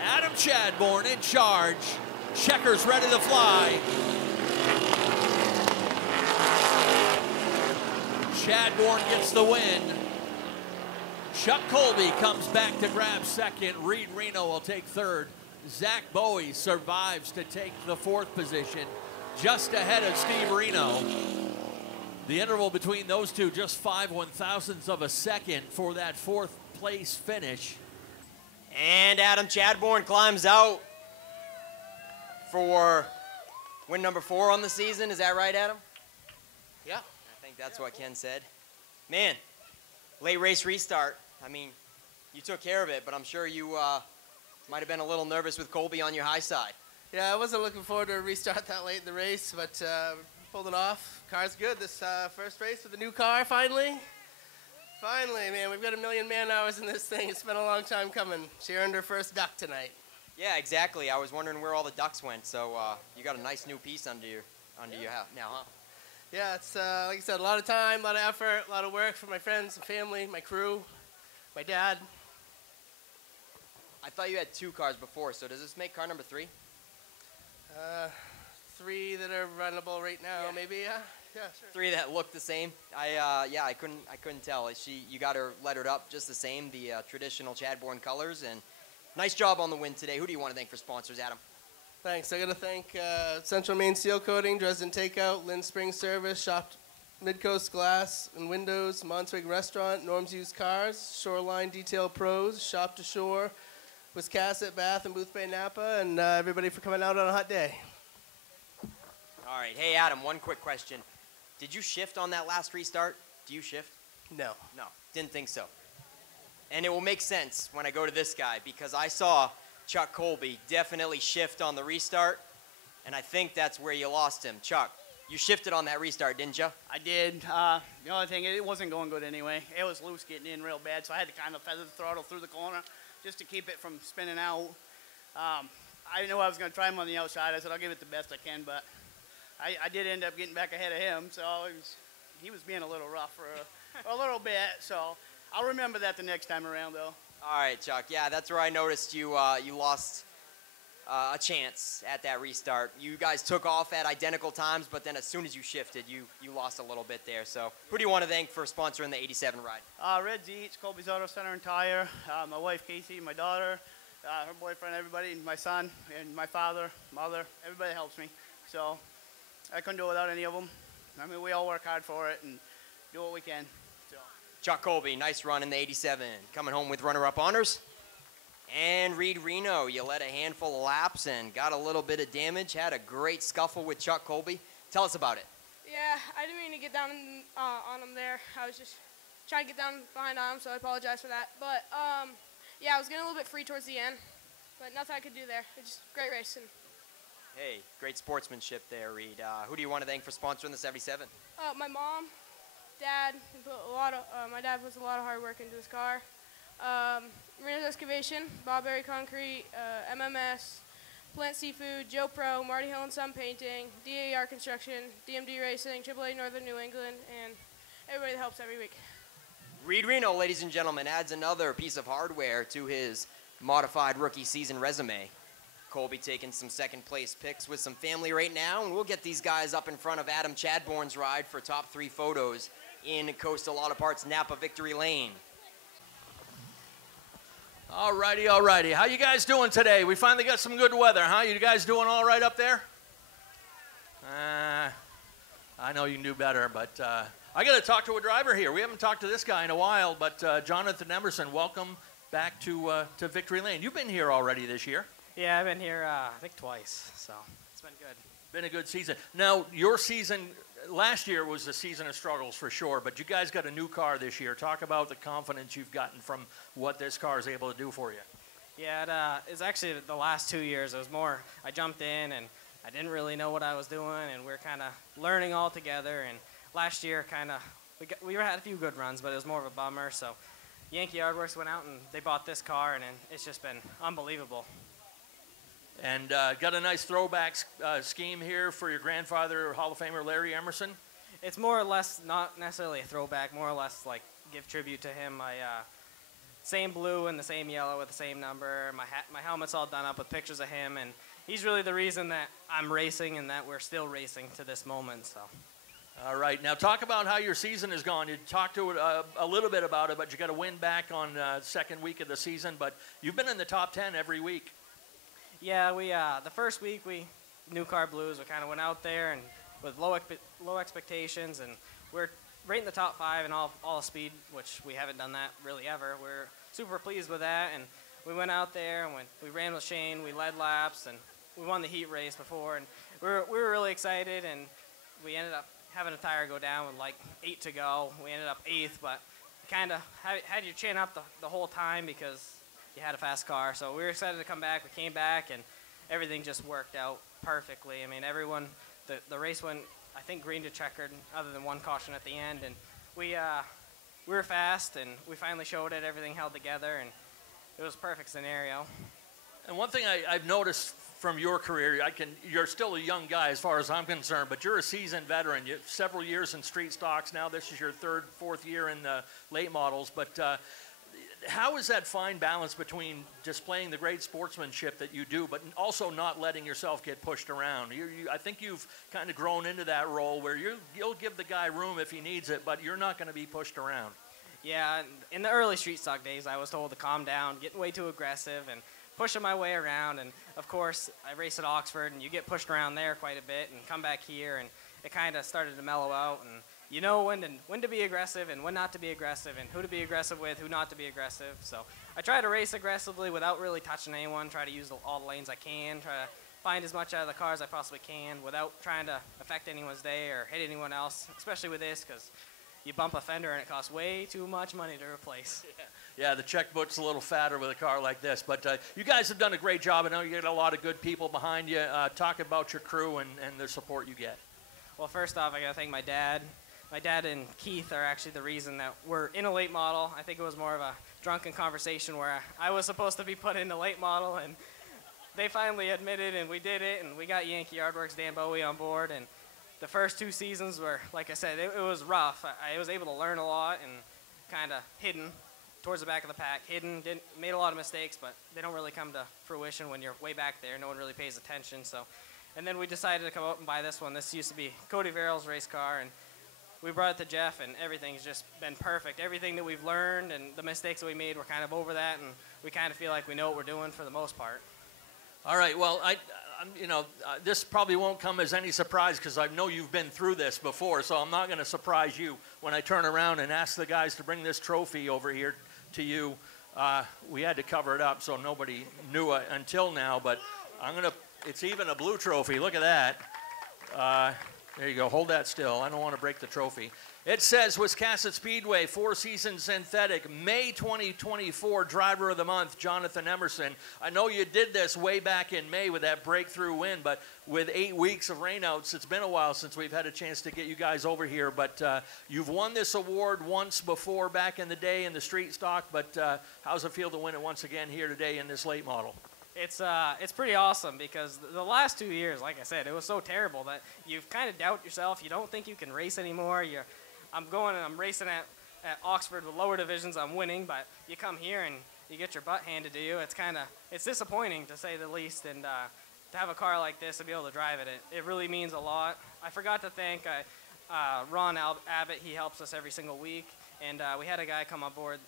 Adam Chadbourne in charge. Checkers ready to fly. Chadbourne gets the win. Chuck Colby comes back to grab second. Reed Reno will take third. Zach Bowie survives to take the 4th position, just ahead of Steve Reno. The interval between those two, just 5/1000ths of a second for that 4th place finish. And Adam Chadbourne climbs out for win number 4 on the season. Is that right, Adam? Yeah. I think that's what Ken said. Man, late race restart. I mean, you took care of it, but I'm sure you might have been a little nervous with Colby on your high side. Yeah, I wasn't looking forward to a restart that late in the race, but pulled it off. Car's good. This first race with the new car, finally. Finally, man, we've got 1 million man hours in this thing. It's been a long time coming. She earned her first duck tonight. Yeah, exactly. I was wondering where all the ducks went, so you got a nice new piece under your house now, huh? Yeah, it's like I said, a lot of time, a lot of effort, a lot of work for my friends and family, my crew, my dad. I thought you had 2 cars before, so does this make car number 3? 3 that are runnable right now, maybe. Yeah, sure. 3 that look the same. I couldn't tell. You got her lettered up just the same, the traditional Chadbourne colors, and nice job on the win today. Who do you want to thank for sponsors, Adam? Thanks. I got to thank Central Maine Seal Coating, Dresden Takeout, Lynn Spring Service, Shop Midcoast Glass and Windows, Montswig Restaurant, Norm's Used Cars, Shoreline Detail Pros, Shop to Shore, Wiscasset, Bath, and Booth Bay Napa, and everybody for coming out on a hot day. All right. Hey, Adam, one quick question. Did you shift on that last restart? Do you shift? No. No, didn't think so. And it will make sense when I go to this guy because I saw Chuck Colby definitely shift on the restart, and I think that's where you lost him. Chuck, you shifted on that restart, didn't you? I did. The only thing, it wasn't going good anyway. It was loose getting in real bad, so I had to kind of feather the throttle through the corner just to keep it from spinning out. I knew I was going to try him on the outside. I said, I'll give it the best I can, but I did end up getting back ahead of him, so he was being a little rough for a little bit, so I'll remember that the next time around, though. All right, Chuck. Yeah, that's where I noticed you lost a chance at that restart. You guys took off at identical times, but then as soon as you shifted, you lost a little bit there. So who do you want to thank for sponsoring the 87 ride? Red's Eats, Colby's Auto Center and Tire, my wife Casey, my daughter, her boyfriend, everybody, my son, and my father, mother, everybody helps me. So I couldn't do it without any of them. I mean, we all work hard for it and do what we can. So. Chuck Colby, nice run in the 87, coming home with runner-up honors. And Reed Reno, you led a handful of laps and got a little bit of damage, had a great scuffle with Chuck Colby. Tell us about it. Yeah, I didn't mean to get down on him there. I was just trying to get down behind on him, so I apologize for that. But, yeah, I was getting a little bit free towards the end, but nothing I could do there. It's just great racing. Hey, great sportsmanship there, Reed. Who do you want to thank for sponsoring the 77? My mom, Dad, my dad puts a lot of hard work into his car. Marina's Excavation, Bob Berry Concrete, MMS, Plant Seafood, Joe Pro, Marty Hill and Son Painting, DAR Construction, DMD Racing, AAA Northern New England, and everybody that helps every week. Reed Reno, ladies and gentlemen, adds another piece of hardware to his modified rookie season resume. Colby taking some second place picks with some family right now, and we'll get these guys up in front of Adam Chadbourne's ride for top 3 photos in Coastal Auto Parts Napa Victory Lane. All righty. How you guys doing today? We finally got some good weather, huh? You guys doing all right up there? I know you can do better, but I got to talk to a driver here. We haven't talked to this guy in a while, but Jon Emerson, welcome back to Victory Lane. You've been here already this year. Yeah, I've been here, I think twice, so it's been good. Been a good season. Now, your season, last year was a season of struggles for sure, but you guys got a new car this year. Talk about the confidence you've gotten from what this car is able to do for you. Yeah, it's actually the last 2 years. It was more, I jumped in and I didn't really know what I was doing, and we were kind of learning all together. And last year, we had a few good runs, but it was more of a bummer. So Yankee Yardworks went out and they bought this car, and it's just been unbelievable. And got a nice throwback scheme here for your grandfather, Hall of Famer Larry Emerson. It's more or less not necessarily a throwback, more or less like give tribute to him. Same blue and the same yellow with the same number. My helmet's all done up with pictures of him, and he's really the reason that I'm racing and that we're still racing to this moment. So. All right, now talk about how your season has gone. You talked to it a little bit about it, but you got a win back on second week of the season. But you've been in the top 10 every week. Yeah, the first week New Car Blues, we kind of went out there and with low expectations, and we're right in the top 5 in all of speed, which we haven't done that really ever. We're super pleased with that, and we went out there and we ran with Shane, we led laps, and we won the heat race before, and we were really excited, and we ended up having a tire go down with like 8 to go. We ended up 8th, but kind of had your chin up the whole time because you had a fast car. So we were excited to come back. We came back, and everything just worked out perfectly. I mean, everyone, the race went, I think, green to checkered, other than one caution at the end. And we were fast, and we finally showed it. Everything held together, and it was a perfect scenario. And one thing I've noticed from your career, you're still a young guy as far as I'm concerned, but you're a seasoned veteran. You have several years in street stocks now. This is your 3rd, 4th year in the late models. But how is that fine balance between displaying the great sportsmanship that you do, but also not letting yourself get pushed around? I think you've kind of grown into that role where you'll give the guy room if he needs it, but you're not going to be pushed around. Yeah, in the early street stock days, I was told to calm down, getting way too aggressive, and pushing my way around. And of course, I race at Oxford, and you get pushed around there quite a bit, and come back here, and it kind of started to mellow out. And you know when to be aggressive and when not to be aggressive, and who to be aggressive with, who not to be aggressive. So I try to race aggressively without really touching anyone, try to use all the lanes I can, try to find as much out of the car as I possibly can without trying to affect anyone's day or hit anyone else, especially with this, because you bump a fender and it costs way too much money to replace. Yeah, the checkbook's a little fatter with a car like this. But you guys have done a great job. I know you get a lot of good people behind you. Talk about your crew and the support you get. Well, first off, I got to thank my dad. My dad and Keith are actually the reason that we're in a late model. I think it was more of a drunken conversation where I was supposed to be put in the late model, and they finally admitted, and we did it, and we got Yankee Yardworks Dan Bowie on board. And the first 2 seasons were, like I said, it was rough. I was able to learn a lot and kind of hidden towards the back of the pack. Made a lot of mistakes, but they don't really come to fruition when you're way back there. No one really pays attention. And then we decided to come out and buy this one. This used to be Cody Verrill's race car, and we brought it to Jeff, and everything's just been perfect. Everything that we've learned and the mistakes that we made, we're kind of over that, and we kind of feel like we know what we're doing for the most part. All right, well, this probably won't come as any surprise because I know you've been through this before, so I'm not going to surprise you when I turn around and ask the guys to bring this trophy over here to you. We had to cover it up so nobody knew it until now, but it's even a blue trophy. Look at that. There you go. Hold that still. I don't want to break the trophy. It says Wiscasset Speedway, 4-season synthetic, May 2024 Driver of the Month, Jonathan Emerson. I know you did this way back in May with that breakthrough win, but with 8 weeks of rainouts, it's been a while since we've had a chance to get you guys over here. But you've won this award once before back in the day in the street stock, but how's it feel to win it once again here today in this late model? It's pretty awesome because the last 2 years, like I said, it was so terrible that you kind of doubt yourself. You don't think you can race anymore. I'm going and I'm racing at Oxford with lower divisions. I'm winning, but you come here and you get your butt handed to you. It's disappointing to say the least. And to have a car like this and be able to drive it really means a lot. I forgot to thank Ron Abbott. He helps us every single week. And we had a guy come on board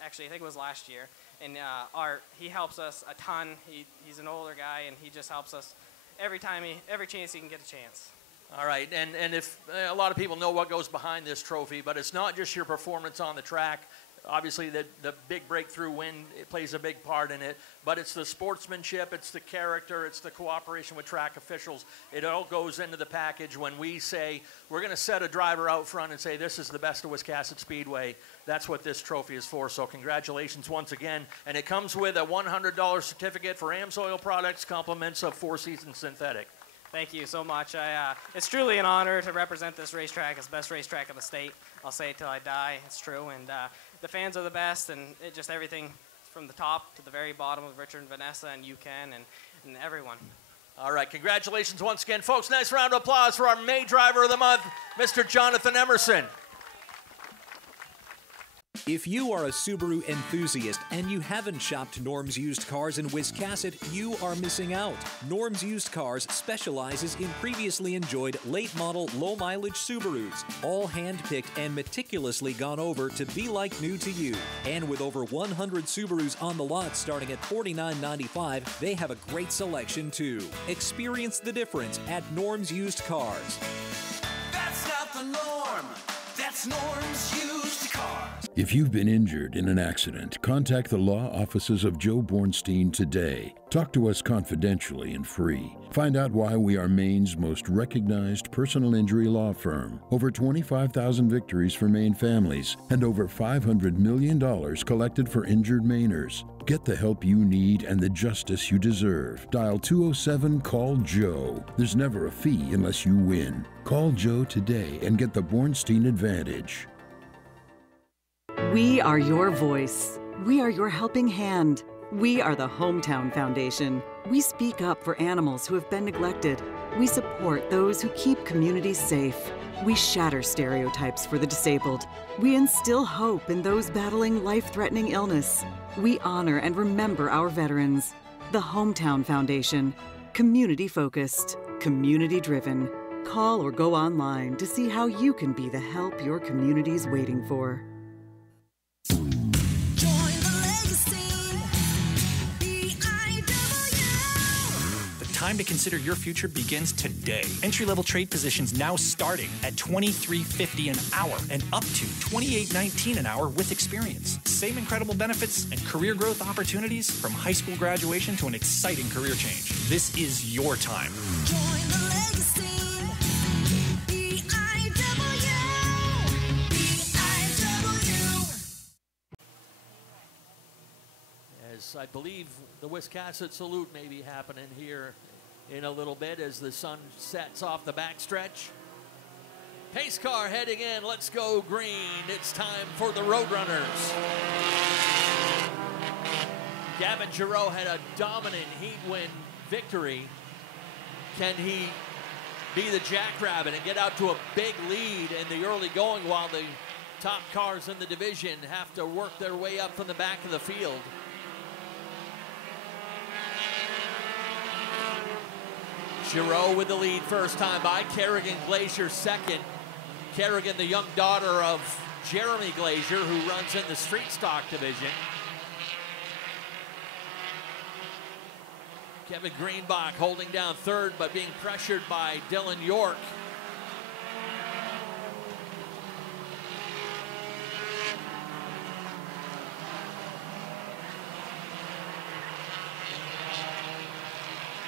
actually I think it was last year. And Art, he helps us a ton. He's an older guy, and he just helps us every chance he can get a chance. All right, and if a lot of people know what goes behind this trophy, but it's not just your performance on the track. Obviously, the big breakthrough win, it plays a big part in it, but it's the sportsmanship, it's the character, it's the cooperation with track officials. It all goes into the package when we say we're going to set a driver out front and say this is the best of Wiscasset Speedway. That's what this trophy is for, so congratulations once again. And it comes with a $100 certificate for AMSOIL products, compliments of 4-season synthetic. Thank you so much. It's truly an honor to represent this racetrack as the best racetrack in the state. I'll say it till I die. It's true. And the fans are the best, and just everything from the top to the very bottom with Richard and Vanessa and UCAN and everyone. All right. Congratulations once again, folks. Nice round of applause for our May Driver of the Month, Mr. Jonathan Emerson. If you are a Subaru enthusiast and you haven't shopped Norm's Used Cars in Wiscasset, you are missing out. Norm's Used Cars specializes in previously enjoyed late-model, low-mileage Subarus, all hand-picked and meticulously gone over to be like new to you. And with over 100 Subarus on the lot starting at $49.95, they have a great selection too. Experience the difference at Norm's Used Cars. That's not the norm. That's Norm's Used Cars. If you've been injured in an accident, contact the law offices of Joe Bornstein today. Talk to us confidentially and free. Find out why we are Maine's most recognized personal injury law firm. Over 25,000 victories for Maine families and over $500 million collected for injured Mainers. Get the help you need and the justice you deserve. Dial 207-CALL-JOE. There's never a fee unless you win. Call Joe today and get the Bornstein advantage. We are your voice. We are your helping hand. We are the Hometown Foundation. We speak up for animals who have been neglected. We support those who keep communities safe. We shatter stereotypes for the disabled. We instill hope in those battling life-threatening illness. We honor and remember our veterans. The Hometown Foundation. Community-focused, community-driven. Call or go online to see how you can be the help your community's waiting for. Time to consider your future begins today. Entry-level trade positions now starting at $23.50 an hour and up to $28.19 an hour with experience. Same incredible benefits and career growth opportunities from high school graduation to an exciting career change. This is your time. Join the legacy. As I believe the Wiscasset salute may be happening here in a little bit as the sun sets off the backstretch. Pace car heading in. Let's go green. It's time for the Roadrunners. Gavin Giroux had a dominant heat win victory. Can he be the jackrabbit and get out to a big lead in the early going while the top cars in the division have to work their way up from the back of the field? Giroux with the lead first time by. Kerrigan Glazier second. Kerrigan, the young daughter of Jeremy Glazier, who runs in the street stock division. Kevin Greenbach holding down third, but being pressured by Dylan York.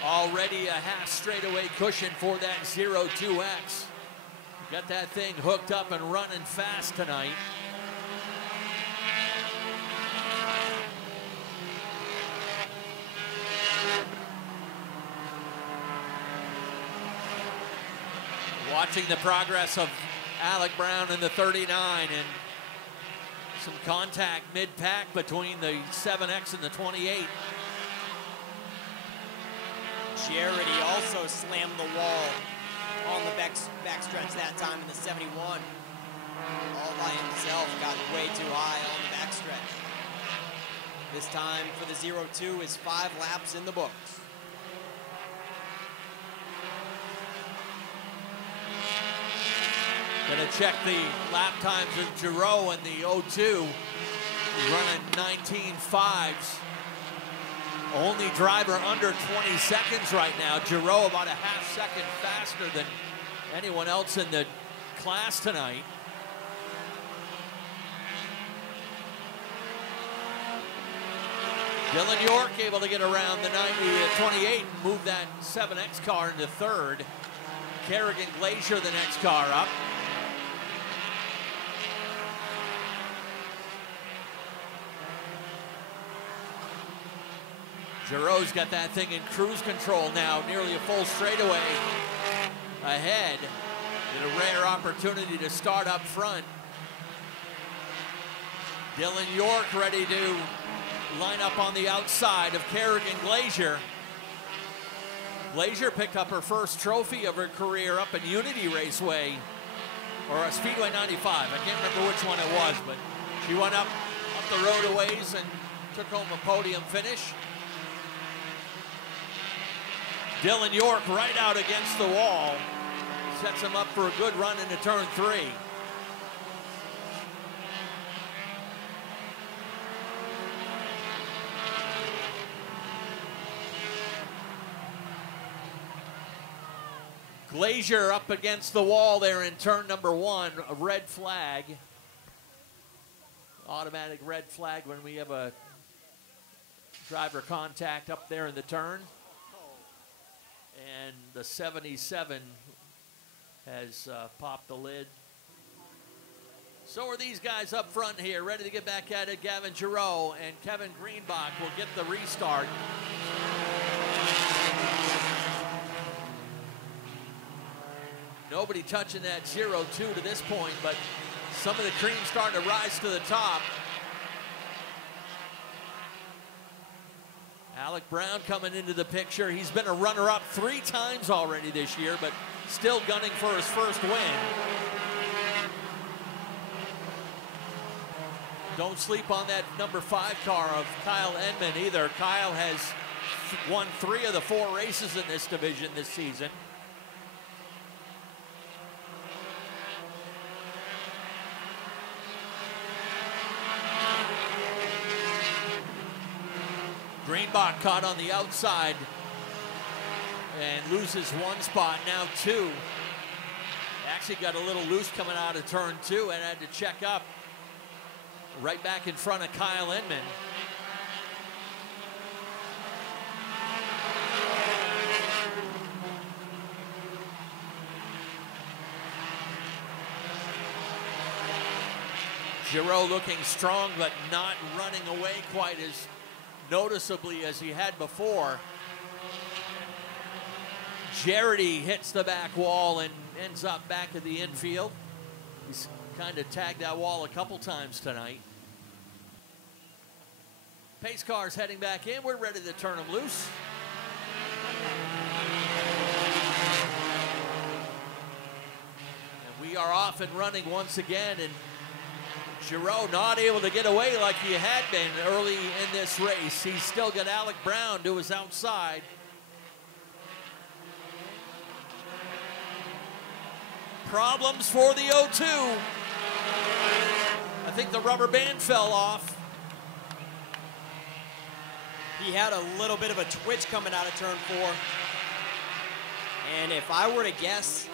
Already a half straightaway cushion for that 0-2X. Got that thing hooked up and running fast tonight. Watching the progress of Alec Brown in the 39 and some contact mid-pack between the 7X and the 28. Charity also slammed the wall on the backstretch that time in the 71. All by himself, got way too high on the backstretch. This time for the 0-2 is 5 laps in the books. Gonna check the lap times of Giroux in the 0-2. He's running 19.5s. Only driver under 20 seconds right now. Giroux about a half second faster than anyone else in the class tonight. Dylan York able to get around the 28 and move that 7X car into third. Kerrigan Glazier the next car up. Giroux's got that thing in cruise control now, nearly a full straightaway ahead. Get a rare opportunity to start up front. Dylan York ready to line up on the outside of Kerrigan Glazier. Glazier picked up her first trophy of her career up in Unity Raceway, or Speedway 95. I can't remember which one it was, but she went up the road a ways and took home a podium finish. Dylan York right out against the wall. Sets him up for a good run into turn 3. Glazier up against the wall there in turn number 1, a red flag. Automatic red flag when we have a driver contact up there in the turn. And the 77 has popped the lid. So are these guys up front here, ready to get back at it. Gavin Giroux and Kevin Greenbach will get the restart. Nobody touching that 0-2 to this point, but some of the cream starting to rise to the top. Alec Brown coming into the picture. He's been a runner-up 3 times already this year, but still gunning for his first win. Don't sleep on that number 5 car of Kyle Edmond either. Kyle has won 3 of the 4 races in this division this season. Greenbach caught on the outside and loses 1 spot, now 2. Actually got a little loose coming out of turn 2 and had to check up. Right back in front of Kyle Edmond. Giraud looking strong, but not running away quite as noticeably as he had before. Jarity hits the back wall and ends up back at the infield. He's kind of tagged that wall a couple times tonight. Pace cars heading back in. We're ready to turn them loose. And we are off and running once again, and Giraud not able to get away like he had been early in this race. He's still got Alec Brown to his outside. Problems for the O2. I think the rubber band fell off. He had a little bit of a twitch coming out of turn 4. And if I were to guess,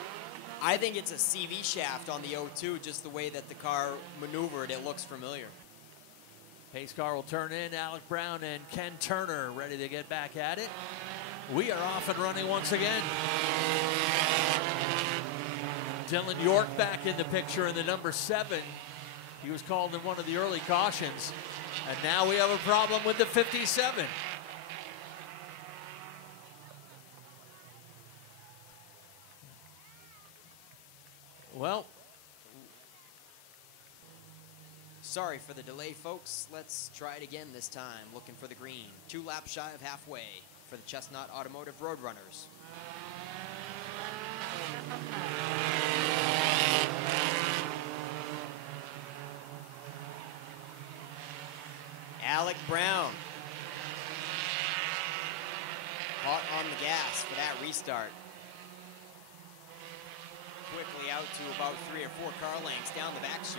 I think it's a CV shaft on the O2, just the way that the car maneuvered. It looks familiar. Pace car will turn in. Alec Brown and Ken Turner ready to get back at it. We are off and running once again. Dylan York back in the picture in the number 7. He was called in one of the early cautions. And now we have a problem with the 57. Well, sorry for the delay, folks. Let's try it again this time. Looking for the green. 2 laps shy of halfway for the Chestnut Automotive Roadrunners. Alec Brown caught on the gas for that restart. Quickly out to about 3 or 4 car lengths down the back chute.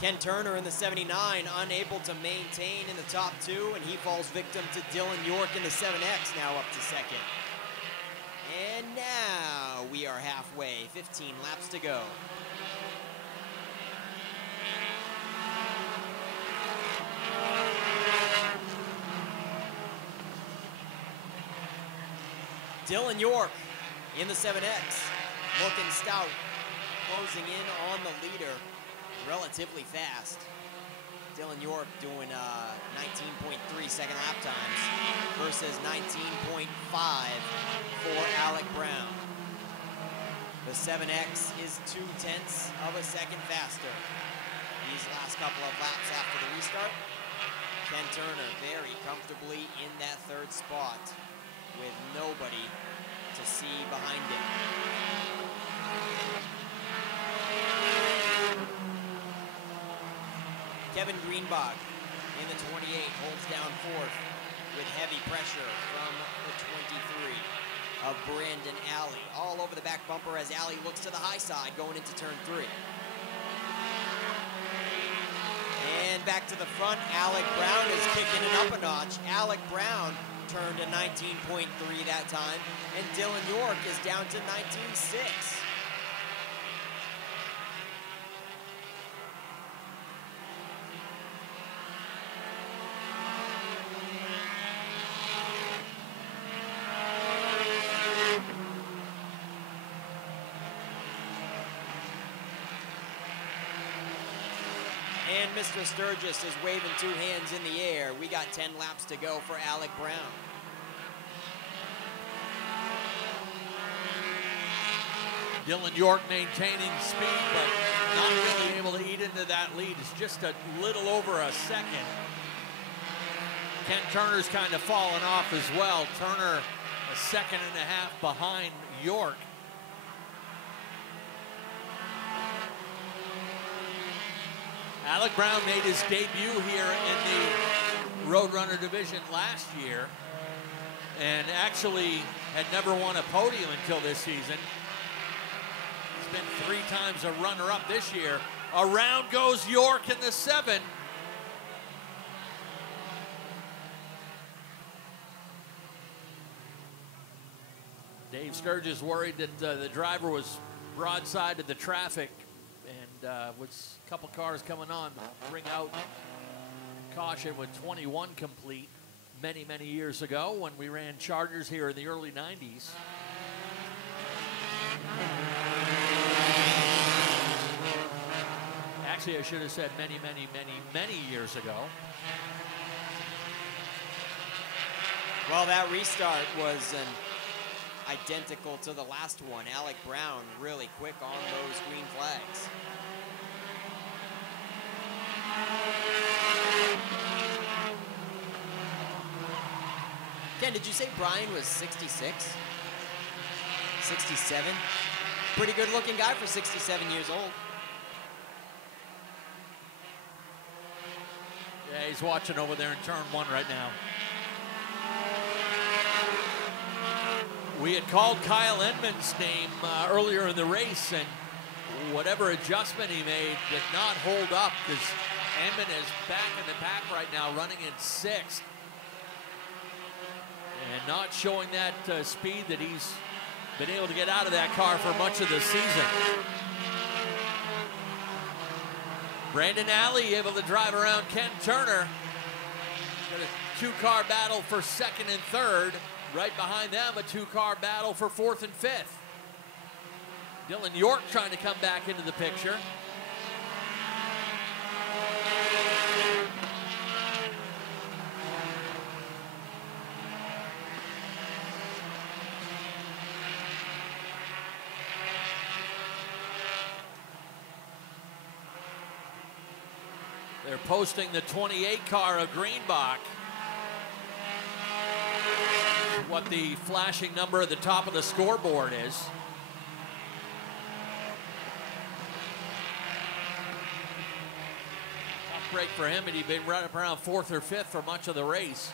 Ken Turner in the 79 unable to maintain in the top 2, and he falls victim to Dylan York in the 7X, now up to 2nd. And now we are halfway, 15 laps to go. Dylan York in the 7X, looking stout, closing in on the leader relatively fast. Dylan York doing 19.3 second lap times versus 19.5 for Alec Brown. The 7X is 0.2 of a second faster. These last couple of laps after the restart, Ken Turner very comfortably in that 3rd spot, with nobody to see behind him. Kevin Greenbach in the 28 holds down 4th with heavy pressure from the 23 of Branden Alley. All over the back bumper as Alley looks to the high side going into turn 3. And back to the front, Alec Brown is kicking it up a notch. Alec Brown turned to 19.3 that time, and Dylan York is down to 19.6. And Mr. Sturgis is waving 2 hands in the air. We got 10 laps to go for Alec Brown. Dylan York maintaining speed, but not really able to eat into that lead. It's just a little over a second. Ken Turner's kind of fallen off as well. Turner a second and a half behind York. Alec Brown made his debut here in the Roadrunner division last year and actually had never won a podium until this season. He's been 3 times a runner-up this year. Around goes York in the 7. Dave Sturgis worried that the driver was broadside to the traffic, and with a couple cars coming on, bring out caution with 21 complete many, many years ago when we ran Chargers here in the early 90s. Actually, I should have said many, many, many, many years ago. Well, that restart was identical to the last one. Alec Brown really quick on those green flags. Ken, did you say Brian was 66? 67? Pretty good looking guy for 67 years old. Yeah, he's watching over there in turn 1 right now. We had called Kyle Edmonds' name earlier in the race, and whatever adjustment he made did not hold up because Edmond is back in the pack right now, running in 6th. And not showing that speed that he's been able to get out of that car for much of the season. Brandon Alley able to drive around Ken Turner. Got a 2-car battle for 2nd and 3rd. Right behind them, a 2-car battle for 4th and 5th. Dylan York trying to come back into the picture. They're posting the 28 car of Greenbach. What the flashing number at the top of the scoreboard is. Tough break for him, and he'd been right up around 4th or 5th for much of the race.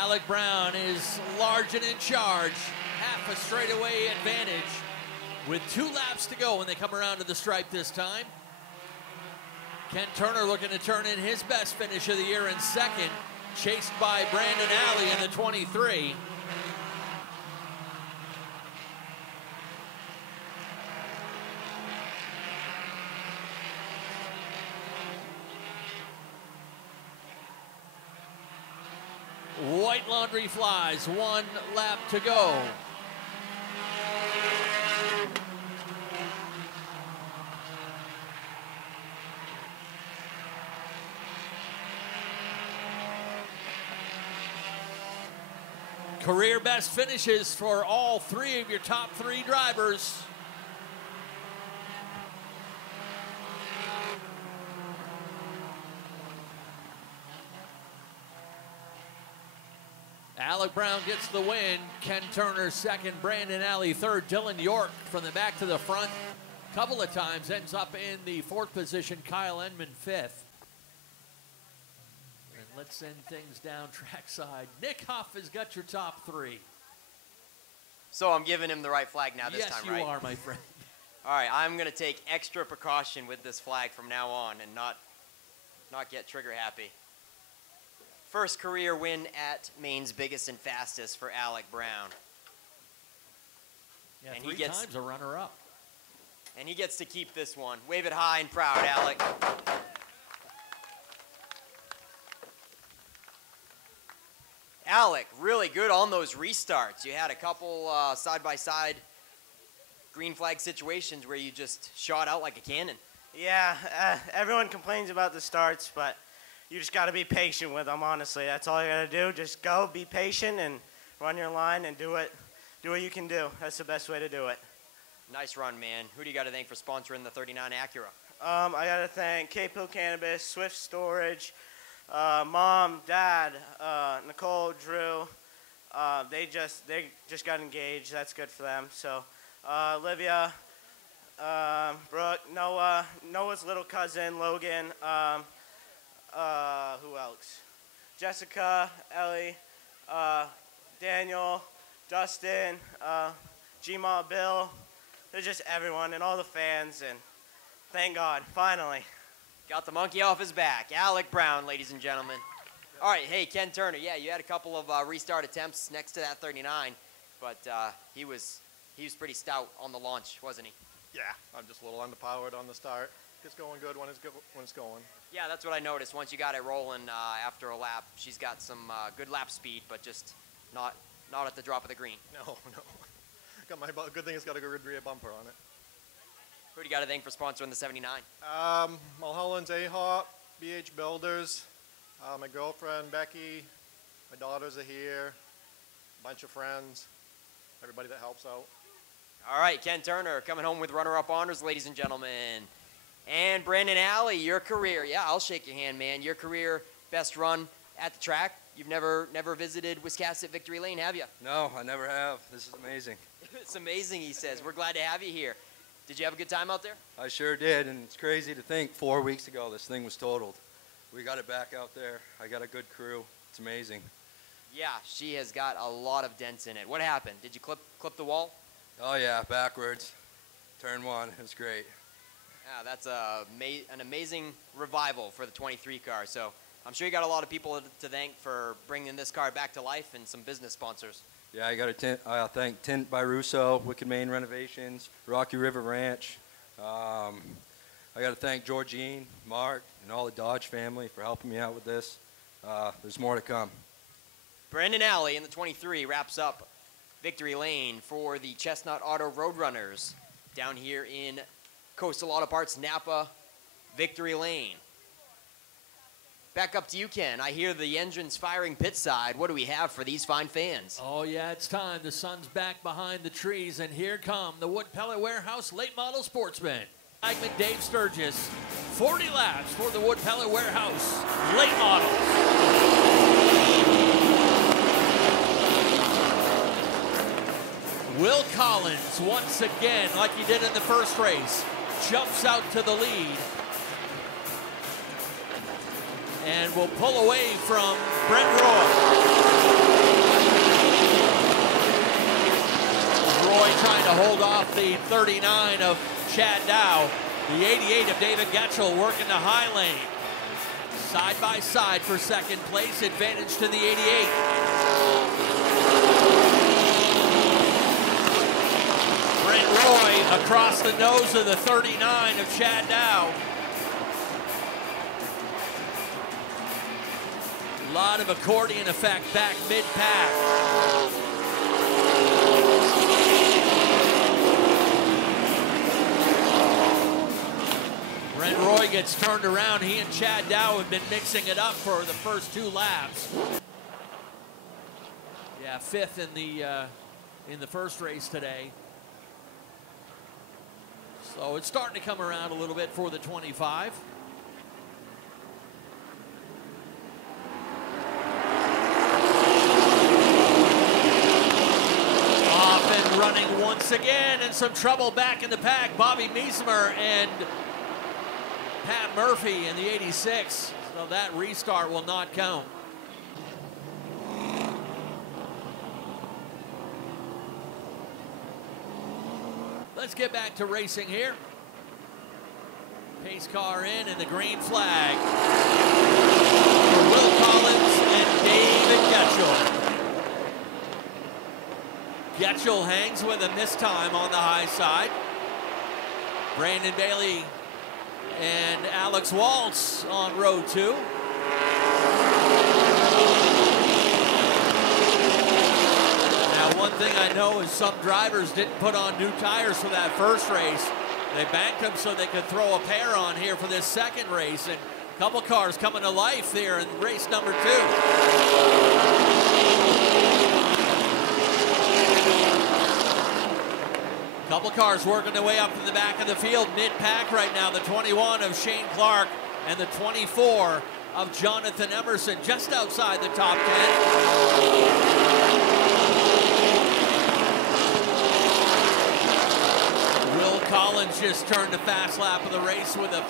Alec Brown is large and in charge. Half a straightaway advantage with 2 laps to go when they come around to the stripe this time. Ken Turner looking to turn in his best finish of the year in 2nd, chased by Brandon Alley in the 23. White laundry flies, 1 lap to go. Career best finishes for all 3 of your top 3 drivers. Alec Brown gets the win. Ken Turner 2nd, Brandon Alley 3rd. Dylan York from the back to the front a couple of times ends up in the 4th position. Kyle Edmond 5th. And let's send things down trackside. Nick Huff has got your top 3. So I'm giving him the right flag now this time, right? Yes, you are, my friend. All right, I'm going to take extra precaution with this flag from now on and not get trigger happy. First career win at Maine's biggest and fastest for Alec Brown. Yeah, and 3 times a runner-up. And he gets to keep this one. Wave it high and proud, Alec. Alec, really good on those restarts. You had a couple side-by-side green flag situations where you just shot out like a cannon. Yeah, everyone complains about the starts, but you just got to be patient with them, honestly. That's all you got to do. Just go, be patient, and run your line and do what you can do. That's the best way to do it. Nice run, man. Who do you got to thank for sponsoring the 39 Acura? I got to thank K-Pill Cannabis, Swift Storage, Mom, Dad, Nicole, Drew. They just got engaged. That's good for them. So Olivia, Brooke, Noah, Noah's little cousin, Logan, who else? Jessica, Ellie, Daniel, Dustin, G-Ma, Bill. They're just everyone and all the fans, and thank God, finally. Got the monkey off his back. Alec Brown, ladies and gentlemen. All right, hey, Ken Turner. Yeah, you had a couple of restart attempts next to that 39, but he was pretty stout on the launch, wasn't he? Yeah, I'm just a little underpowered on the start. It's going good when it's going. Yeah, that's what I noticed. Once you got it rolling after a lap, she's got some good lap speed, but just not at the drop of the green. No. Got my good thing. It's got a good rear bumper on it. Who do you got to thank for sponsoring the 79? Mulholland's A-Hop, BH Builders, my girlfriend Becky, my daughters are here, a bunch of friends, everybody that helps out. All right, Ken Turner coming home with runner-up honors, ladies and gentlemen. And Brandon Alley, your career. Yeah, I'll shake your hand, man. Your career best run at the track. You've never visited Wiscasset Victory Lane, have you? No, I never have. This is amazing. It's amazing, he says. We're glad to have you here. Did you have a good time out there? I sure did, and it's crazy to think 4 weeks ago this thing was totaled. We got it back out there. I got a good crew. It's amazing. Yeah, she has got a lot of dents in it. What happened? Did you clip the wall? Oh yeah, backwards. Turn 1. It was great. Yeah, that's an amazing revival for the 23 car. So I'm sure you got a lot of people to thank for bringing this car back to life and some business sponsors. Yeah, I got to thank Tint by Russo, Wicked Maine Renovations, Rocky River Ranch. I got to thank Georgine, Mark, and all the Dodge family for helping me out with this. There's more to come. Brandon Alley in the 23 wraps up Victory Lane for the Chestnut Auto Roadrunners down here in Coastal Auto Parts Napa Victory Lane. Back up to you, Ken. I hear the engine's firing pit side. What do we have for these fine fans? Oh, yeah, it's time. The sun's back behind the trees, and here come the Wood Pellet Warehouse late model sportsmen. Segment Dave Sturgis, 40 laps for the Wood Pellet Warehouse late models. Will Collins, once again, like he did in the first race, jumps out to the lead and will pull away from Brent Roy. Roy trying to hold off the 39 of Chad Dow. The 88 of David Getchell working the high lane. Side by side for second place, advantage to the 88. Brent Roy across the nose of the 39 of Chad Dow. A lot of accordion effect back mid-pack. Brent Roy gets turned around. He and Chad Dow have been mixing it up for the first 2 laps. Yeah, 5th in the first race today. So it's starting to come around a little bit for the 25. Running once again, and some trouble back in the pack. Bobby Meismer and Pat Murphy in the 86. So that restart will not count. Let's get back to racing here. Pace car in and the green flag for Will Collins and David Getchell. Getchell hangs with him this time on the high side. Brandon Bailey and Alex Waltz on row 2. Now, one thing I know is some drivers didn't put on new tires for that first race. They banked them so they could throw a pair on here for this second race, and Couple cars coming to life here in race number 2. Couple cars working their way up to the back of the field, mid-pack right now. The 21 of Shane Clark and the 24 of Jonathan Emerson, just outside the top 10. Will Collins just turned the fast lap of the race with a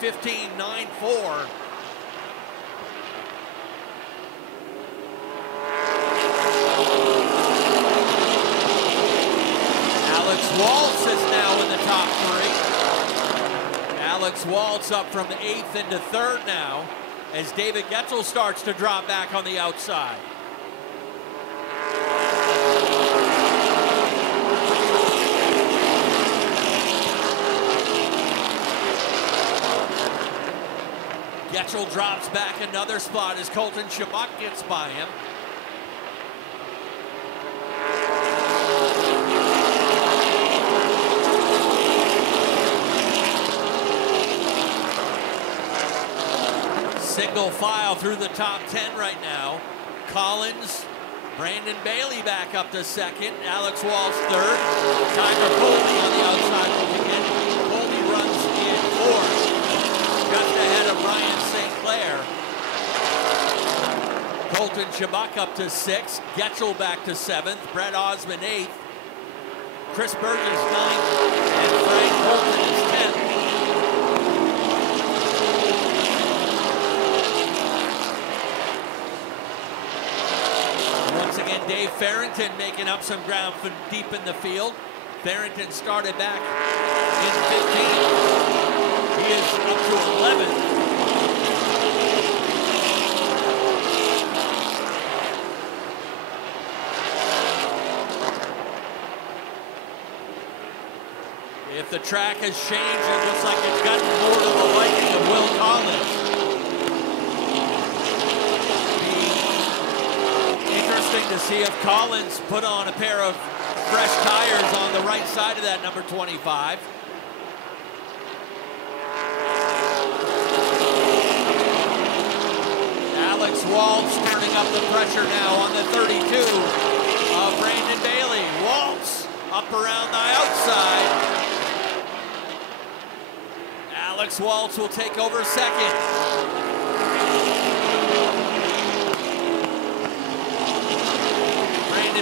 15.94. Alex Waltz is now in the top 3. Alex Waltz up from 8th into 3rd now as David Getzel starts to drop back on the outside. Getzel drops back another spot as Colton Shabak gets by him. Single file through the top 10 right now. Collins, Brandon Bailey back up to 2nd. Alex Walsh 3rd. Tiger Colby on the outside looking in. Colby runs in 4th. Just ahead of Ryan St. Clair. Colton Shabak up to 6th. Getzel back to 7th. Brett Osmond 8th. Chris Burgess 9th. And Frank Colton is 10th. Dave Farrington making up some ground from deep in the field. Farrington started back in 15th. He is up to 11th. If the track has changed, it looks like it's gotten more to the liking of Will Collins. To see if Collins put on a pair of fresh tires on the right side of that number 25. Alex Waltz turning up the pressure now on the 32 of Brandon Bailey. Waltz up around the outside. Alex Waltz will take over 2nd.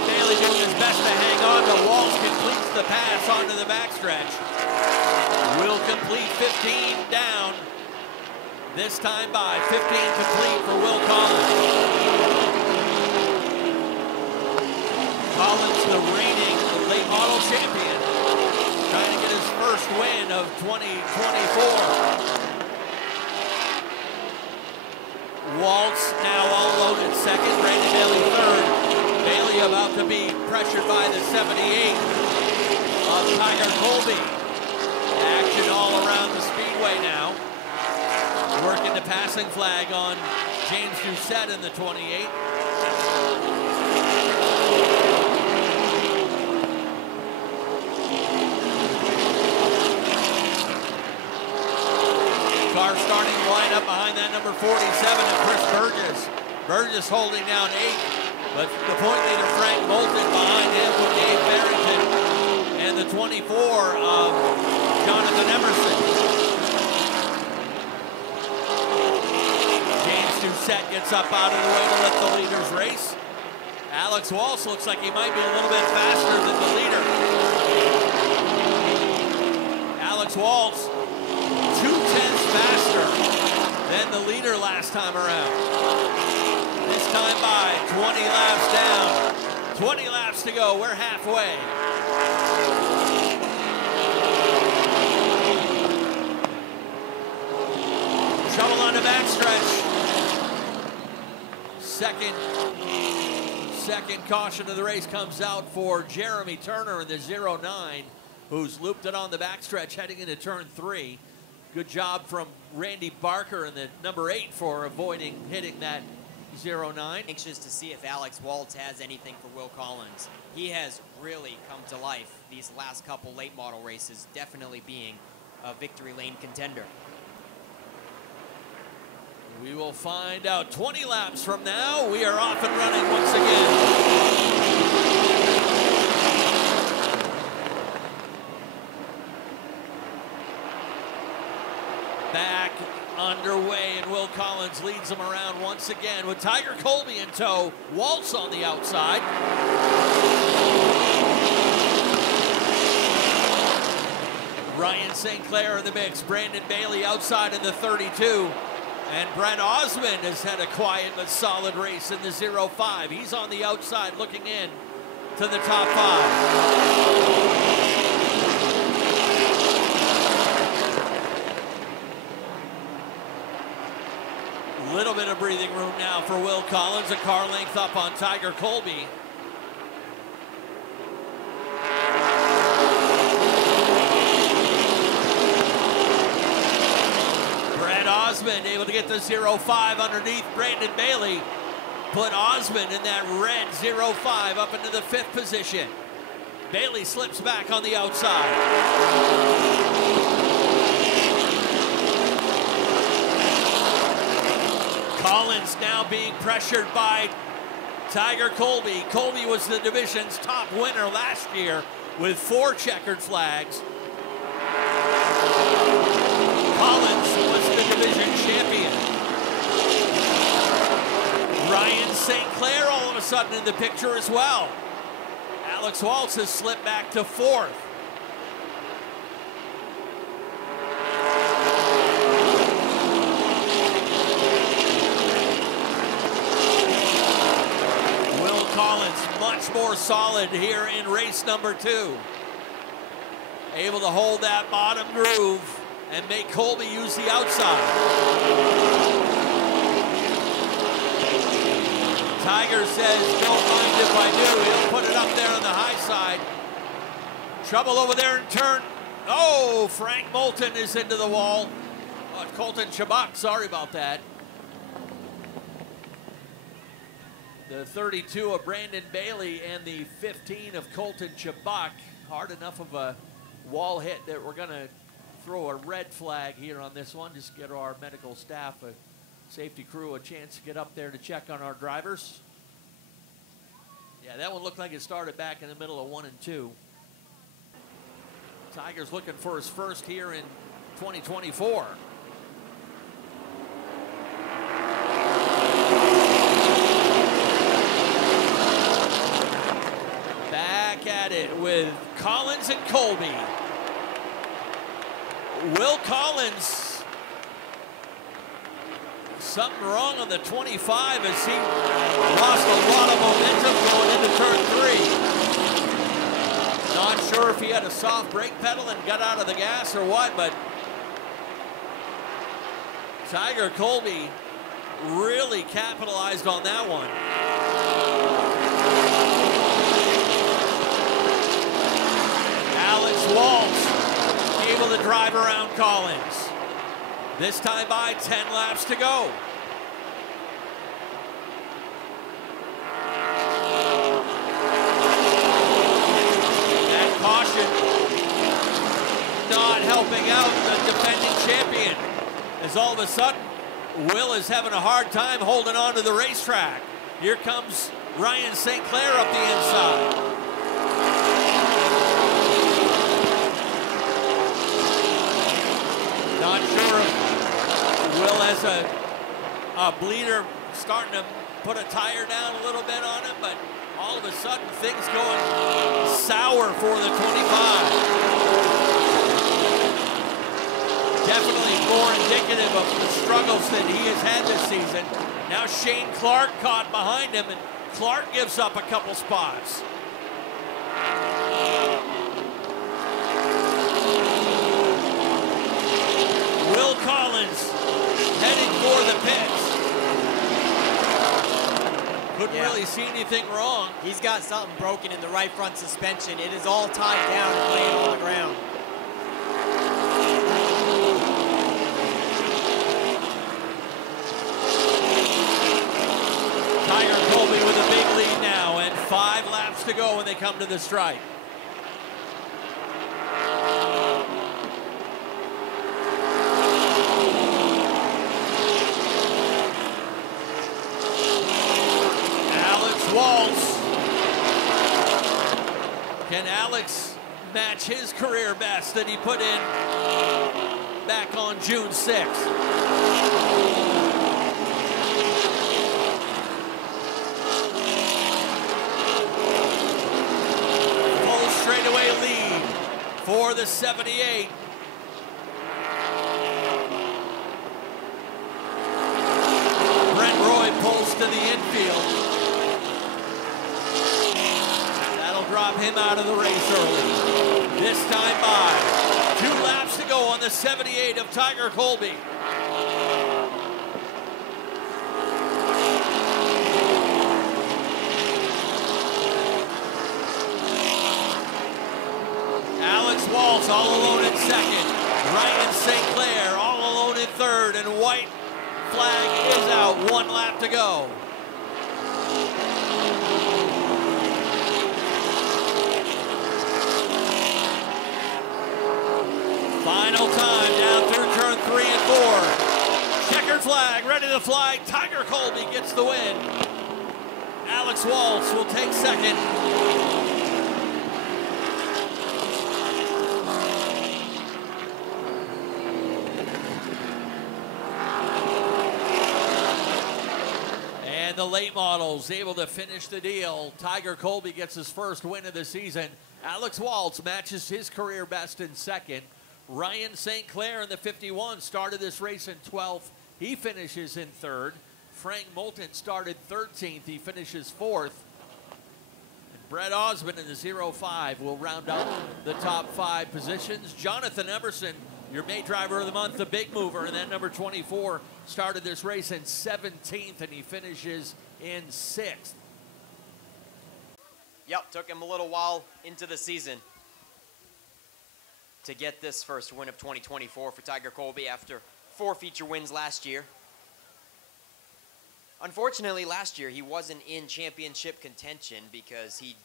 Bailey doing his best to hang on, but Walsh completes the pass onto the backstretch. Will complete 15 down. This time by 15 complete for Will Collins. Collins, the reigning late model champion, trying to get his first win of 2024. Waltz now all loaded 2nd, Brandon Bailey 3rd. Bailey about to be pressured by the 78 of Tiger Colby. Action all around the speedway now. Working the passing flag on James Doucette in the 28. Car starting to line up behind that number 47 of Chris Burgess. Burgess holding down 8th. But the point leader, Frank Moulton, behind him with Dave Barrington and the 24 of Jonathan Emerson. James Doucette gets up out of the way to let the leaders race. Alex Walsh looks like he might be a little bit faster than the leader. Alex Walsh, 2/10 faster than the leader last time around. This time by 20 laps down. 20 laps to go. We're halfway. Trouble on the backstretch. Second caution of the race comes out for Jeremy Turner in the 09, who's looped it on the backstretch heading into turn 3. Good job from Randy Barker in the number 8 for avoiding hitting that 09. Anxious to see if Alex Waltz has anything for Will Collins. He has really come to life these last couple late model races, definitely being a victory lane contender. We will find out 20 laps from now. We are off and running once again. Back underway, and Will Collins leads them around once again with Tiger Colby in tow. Waltz on the outside. Ryan St. Clair in the mix. Branden Bailey outside in the 32. And Brett Osmond has had a quiet but solid race in the 05. He's on the outside looking in to the top 5. Little bit of breathing room now for Will Collins, a car length up on Tiger Colby. Brett Osmond able to get the 05 underneath Branden Bailey. Put Osmond in that red 05 up into the 5th position. Bailey slips back on the outside. Collins now being pressured by Tiger Colby. Colby was the division's top winner last year with 4 checkered flags. Collins was the division champion. Ryan St. Clair all of a sudden in the picture as well. Alex Waltz has slipped back to 4th. Much more solid here in race number 2. Able to hold that bottom groove and make Colby use the outside. Tiger says, don't mind if I do. He'll put it up there on the high side. Trouble over there in turn. Oh, Frank Moulton is into the wall. Oh, Colton Chabak, sorry about that. The 32 of Branden Bailey and the 15 of Colton Chabak. Hard enough of a wall hit that we're going to throw a red flag here on this one. Just get our medical staff, a safety crew, a chance to get up there to check on our drivers. Yeah, that one looked like it started back in the middle of 1 and 2. Tiger's looking for his first here in 2024. At it with Collins and Colby. Will Collins, something wrong on the 25 as he lost a lot of momentum going into turn 3. Not sure if he had a soft brake pedal and got out of the gas or what, but Tiger Colby really capitalized on that one. Alex Waltz able to drive around Collins. This time by 10 laps to go. That caution not helping out the defending champion, as all of a sudden Will is having a hard time holding on to the racetrack. Here comes Ryan St. Clair up the inside. Not sure if Will has a bleeder starting to put a tire down a little bit on him, but all of a sudden things going sour for the 25. Definitely more indicative of the struggles that he has had this season. Now Shane Clark caught behind him, and Clark gives up a couple spots. Will Collins heading for the pits. Couldn't really see anything wrong. He's got something broken in the right front suspension. It is all tied down and laying on the ground. Tiger Colby with a big lead now, and 5 laps to go when they come to the stripe. Can Alex match his career best that he put in back on June 6th? Full straightaway lead for the 78. Brent Roy pulls to the infield. That'll drop him out of the race early. This time by. 2 laps to go on the 78 of Tiger Colby. Alex Waltz all alone in second. Ryan St. Clair all alone in third, and white flag is out. 1 lap to go. Final time down through turn 3 and 4. Checkered flag ready to fly. Tiger Colby gets the win. Alex Waltz will take second. And the late models able to finish the deal. Tiger Colby gets his first win of the season. Alex Waltz matches his career best in second. Ryan St. Clair in the 51 started this race in 12th. He finishes in third. Frank Moulton started 13th. He finishes 4th. And Brett Osmond in the 05 will round out the top 5 positions. Jonathan Emerson, your May driver of the month, the big mover, and then number 24 started this race in 17th, and he finishes in 6th. Yep, took him a little while into the season to get this first win of 2024 for Tiger Colby after 4 feature wins last year. Unfortunately, last year he wasn't in championship contention because he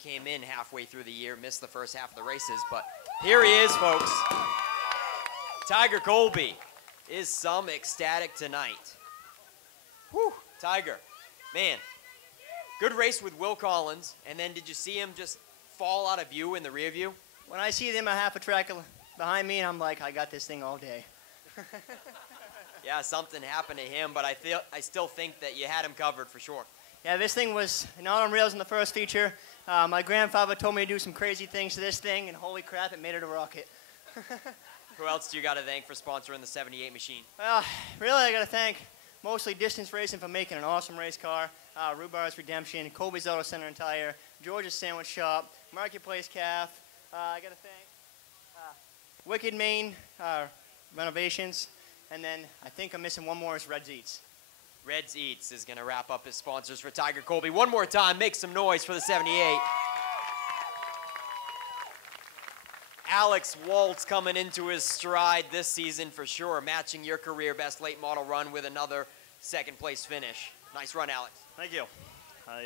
came in halfway through the year, missed the first half of the races, but here he is, folks. Tiger Colby is some ecstatic tonight. Whew, Tiger, man, good race with Will Collins, and then did you see him just fall out of view in the rear view? When I see them a half a track behind me, I'm like, I got this thing all day. Yeah, something happened to him, but I still think that you had him covered for sure. Yeah, this thing was not on rails in the first feature. My grandfather told me to do some crazy things to this thing, and holy crap, it made it a rocket. Who else do you got to thank for sponsoring the 78 machine? Well, really, I got to thank mostly Distance Racing for making an awesome race car, Rhubar's Redemption, Colby's Auto Center and Tire, George's Sandwich Shop, Marketplace Calf. I got to thank Wicked Maine Renovations, and then I think I'm missing one more is Red's Eats. Red's Eats is going to wrap up his sponsors for Tiger Colby. One more time, make some noise for the 78. Alex Waltz coming into his stride this season for sure, matching your career best late model run with another second place finish. Nice run, Alex. Thank you.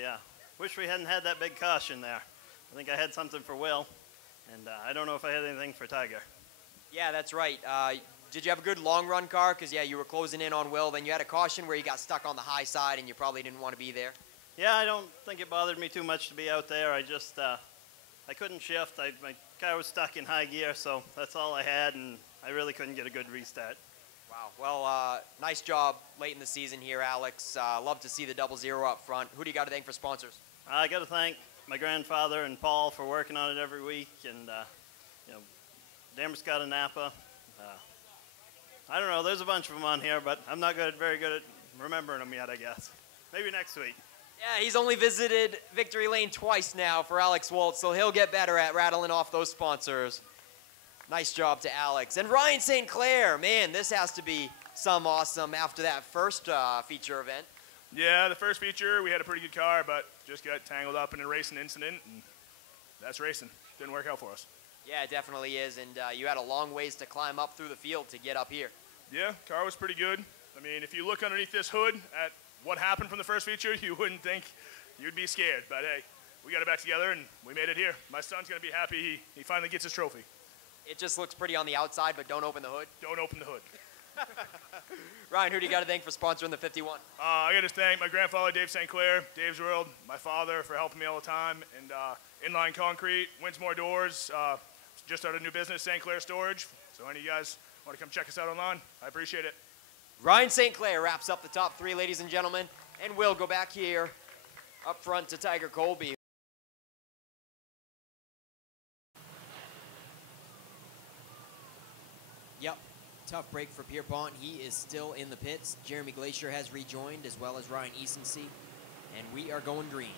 Yeah, wish we hadn't had that big caution there. I think I had something for Will, and I don't know if I had anything for Tiger. Yeah, that's right. Did you have a good long run car? Because, yeah, you were closing in on Will. Then you had a caution where you got stuck on the high side and you probably didn't want to be there. Yeah, I don't think it bothered me too much to be out there. I just, I couldn't shift. My car was stuck in high gear, so that's all I had, and I really couldn't get a good restart. Wow. Well, nice job late in the season here, Alex. Love to see the 00 up front. Who do you got to thank for sponsors? I got to thank my grandfather and Paul for working on it every week, and you know, Damerscott and Napa. I don't know. There's a bunch of them on here, but I'm not very good at remembering them yet, I guess. Maybe next week. Yeah, he's only visited Victory Lane twice now for Alex Waltz, so he'll get better at rattling off those sponsors. Nice job to Alex. And Ryan St. Clair, man, this has to be some awesome after that first feature event. Yeah, the first feature, we had a pretty good car, but just got tangled up in a racing incident, and that's racing. Didn't work out for us. Yeah, it definitely is, and you had a long ways to climb up through the field to get up here. Yeah, car was pretty good. I mean, if you look underneath this hood at what happened from the first feature, you wouldn't think you'd be scared. But hey, we got it back together and we made it here. My son's gonna be happy he finally gets his trophy. It just looks pretty on the outside, but don't open the hood. Don't open the hood. Ryan, who do you got to thank for sponsoring the 51? I got to thank my grandfather, Dave St. Clair, Dave's World, my father for helping me all the time, and Inline Concrete, Winsmore Doors, just started a new business, St. Clair Storage. So any of you guys want to come check us out online, I appreciate it. Ryan St. Clair wraps up the top three, ladies and gentlemen, and we'll go back here up front to Tiger Colby. Yep, tough break for Pierpont. He is still in the pits. Jeremy Glacier has rejoined, as well as Ryan Easonsee, and we are going green.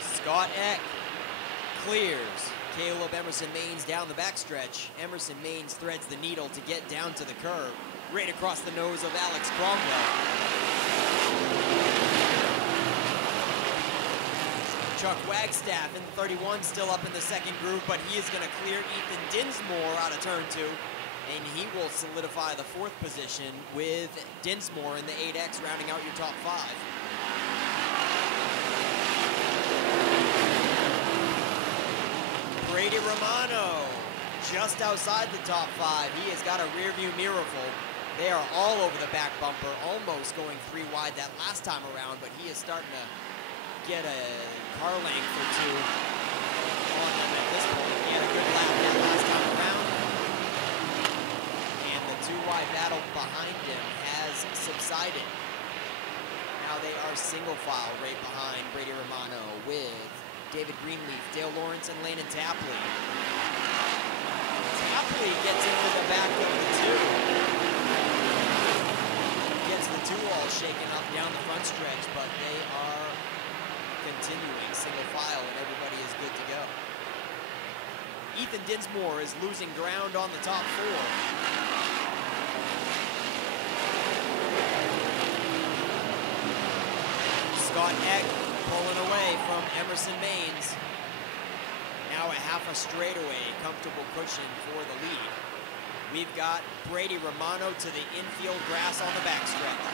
Scott Eck clears Caleb Emerson Maines down the backstretch. Emerson Maines threads the needle to get down to the curve, right across the nose of Alex Cromwell. Chuck Wagstaff in 31 still up in the second group, but he is going to clear Ethan Dinsmore out of turn 2, and he will solidify the 4th position with Dinsmore in the 8X rounding out your top 5. Brady Romano, just outside the top 5. He has got a rear view mirror full. They are all over the back bumper, almost going 3 wide that last time around, but he is starting to get a car length or 2 on them at this point. He had a good lap that last time around. And the 2-wide battle behind him has subsided. Now they are single file right behind Brady Romano with David Greenleaf, Dale Lawrence, and Landon Tapley. Tapley gets into the back of the 2. Gets the 2 all shaken up down the front stretch, but they are continuing single file, and everybody is good to go. Ethan Dinsmore is losing ground on the top 4. Scott Eck pulling away from Emerson Maines. Now a half a straightaway, comfortable cushion for the lead. We've got Brady Romano to the infield grass on the backstretch.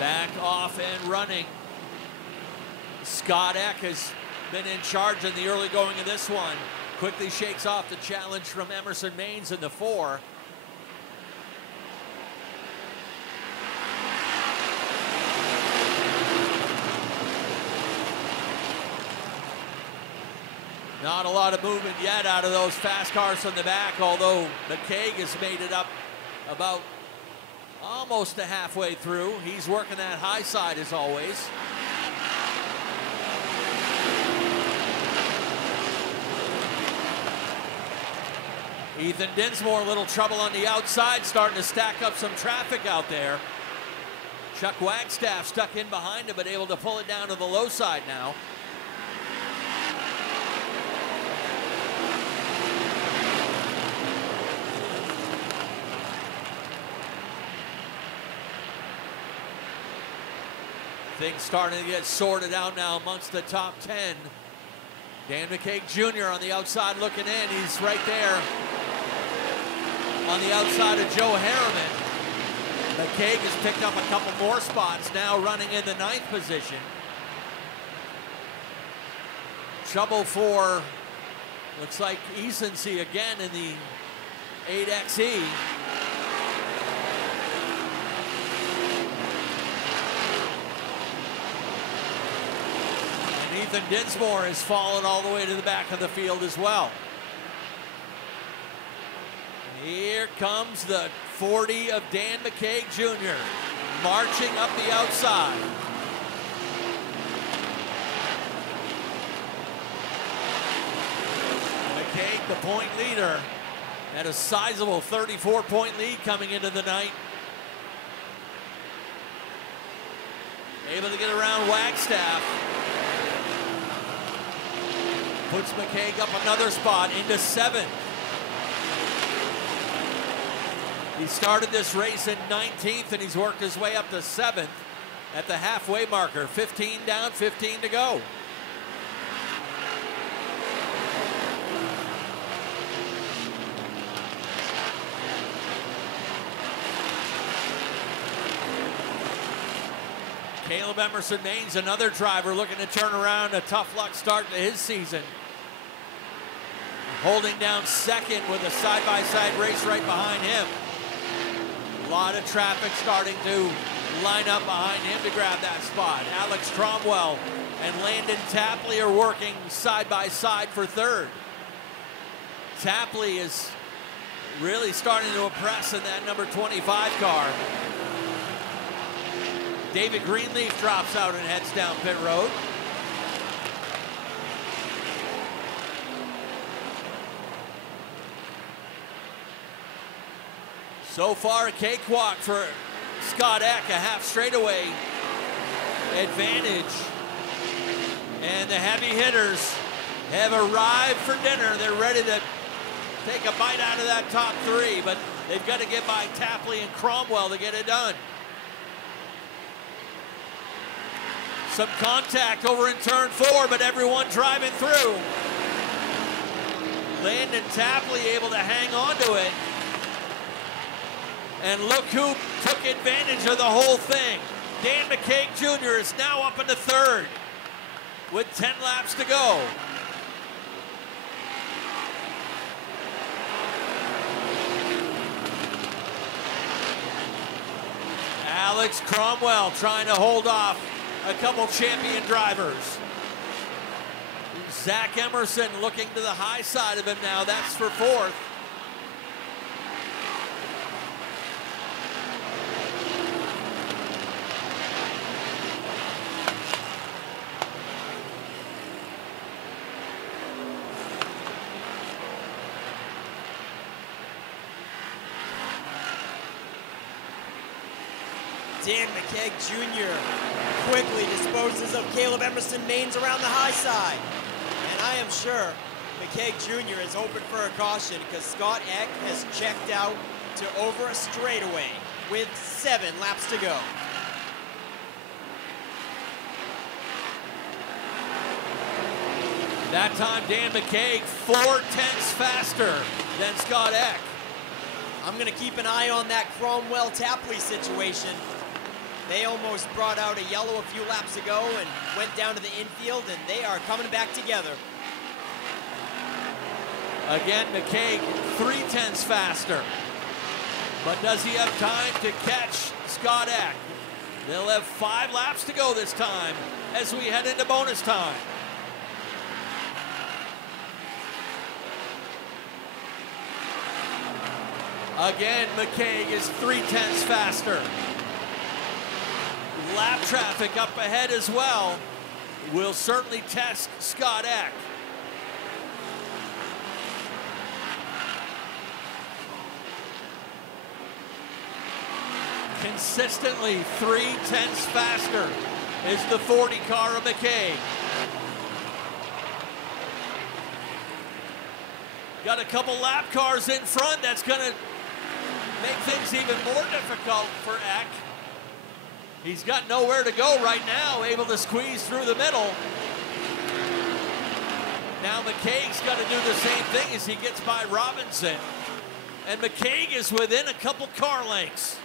Back off and running. Scott Eck has been in charge in the early going of this one. Quickly shakes off the challenge from Emerson Maines in the 4. Not a lot of movement yet out of those fast cars from the back, although McCaig has made it up about almost to halfway through. He's working that high side as always. Ethan Dinsmore, a little trouble on the outside, starting to stack up some traffic out there. Chuck Wagstaff stuck in behind him, but able to pull it down to the low side now. Things starting to get sorted out now amongst the top 10. Dan McCaig Jr. on the outside looking in. He's right there on the outside of Joe Harriman. McCaig has picked up a couple more spots now, running in the 9th position. Trouble for, looks like Easonsee again in the 8XE. Ethan Dinsmore has fallen all the way to the back of the field as well. Here comes the 40 of Dan McCaig Jr. marching up the outside. McCaig, the point leader, at a sizable 34-point lead coming into the night. Able to get around Wagstaff. Puts McCaig up another spot into 7th. He started this race in 19th and he's worked his way up to 7th. at the halfway marker. 15 down, 15 to go. Caleb Emerson, Maine's another driver looking to turn around a tough luck start to his season. Holding down second with a side-by-side race right behind him. A lot of traffic starting to line up behind him to grab that spot. Alex Cromwell and Landon Tapley are working side-by-side for third. Tapley is really starting to impress in that number 25 car. David Greenleaf drops out and heads down pit road. So far, a cakewalk for Scott Eck, a half straightaway advantage. And the heavy hitters have arrived for dinner. They're ready to take a bite out of that top three, but they've got to get by Tapley and Cromwell to get it done. Some contact over in turn 4, but everyone driving through. Landon Tapley able to hang on to it. And look who took advantage of the whole thing. Dan McCaig Jr. is now up into third with 10 laps to go. Alex Cromwell trying to hold off a couple champion drivers. Zach Emerson looking to the high side of him now. That's for fourth. Dan McCaig Jr. quickly disposes of Caleb Emerson Maines around the high side. And I am sure McCaig Jr. is open for a caution because Scott Eck has checked out to over a straightaway with 7 laps to go. That time, Dan McCaig 4/10 faster than Scott Eck. I'm going to keep an eye on that Cromwell-Tapley situation. They almost brought out a yellow a few laps ago and went down to the infield, and they are coming back together. Again, McCaig 3/10 faster. But does he have time to catch Scott Eck? They'll have 5 laps to go this time as we head into bonus time. Again, McCaig is 3/10 faster. Lap traffic up ahead as well will certainly test Scott Eck. Consistently 3/10 faster is the 40 car of McCaig. Got a couple lap cars in front. That's going to make things even more difficult for Eck. He's got nowhere to go right now, able to squeeze through the middle. Now McCaig's got to do the same thing as he gets by Robinson. And McCaig is within a couple car lengths.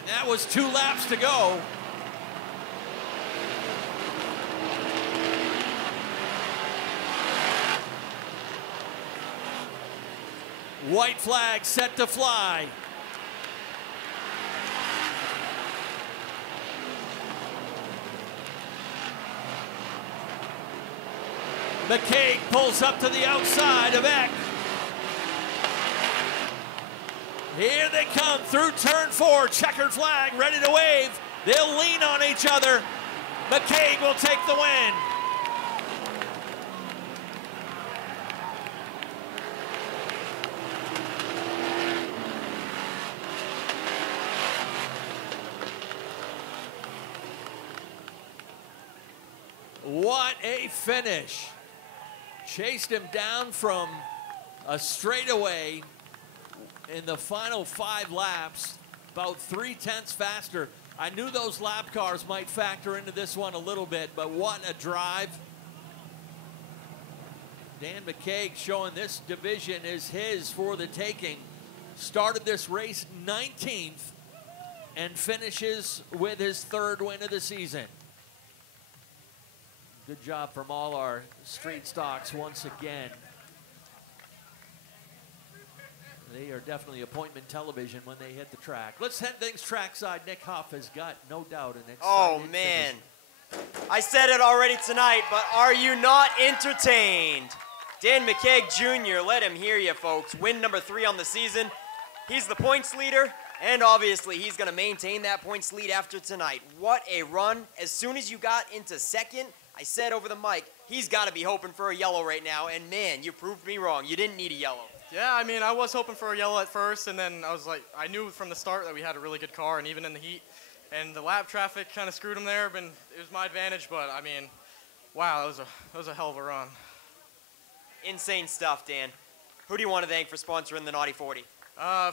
And that was 2 laps to go. White flag set to fly. McCaig pulls up to the outside of Eck. Here they come through turn 4, checkered flag, ready to wave. They'll lean on each other. McCaig will take the win. What a finish. Chased him down from a straightaway in the final 5 laps, about 3/10 faster. I knew those lap cars might factor into this one a little bit, but what a drive. Dan McCaig showing this division is his for the taking. Started this race 19th and finishes with his 3rd win of the season. Good job from all our street stocks once again. They are definitely appointment television when they hit the track. Let's head things trackside. Nick Huff has got no doubt an exciting Oh, man. I said it already tonight, but are you not entertained? Dan McCaig Jr., let him hear you, folks. Win number 3 on the season. He's the points leader, and obviously he's going to maintain that points lead after tonight. What a run. As soon as you got into second, I said over the mic, he's got to be hoping for a yellow right now, and man, you proved me wrong. You didn't need a yellow. Yeah, I mean, I was hoping for a yellow at first, and then I was like, I knew from the start that we had a really good car, and even in the heat, and the lap traffic kind of screwed him there, but it was my advantage, but I mean, wow, that was a hell of a run. Insane stuff, Dan. Who do you want to thank for sponsoring the Naughty 40?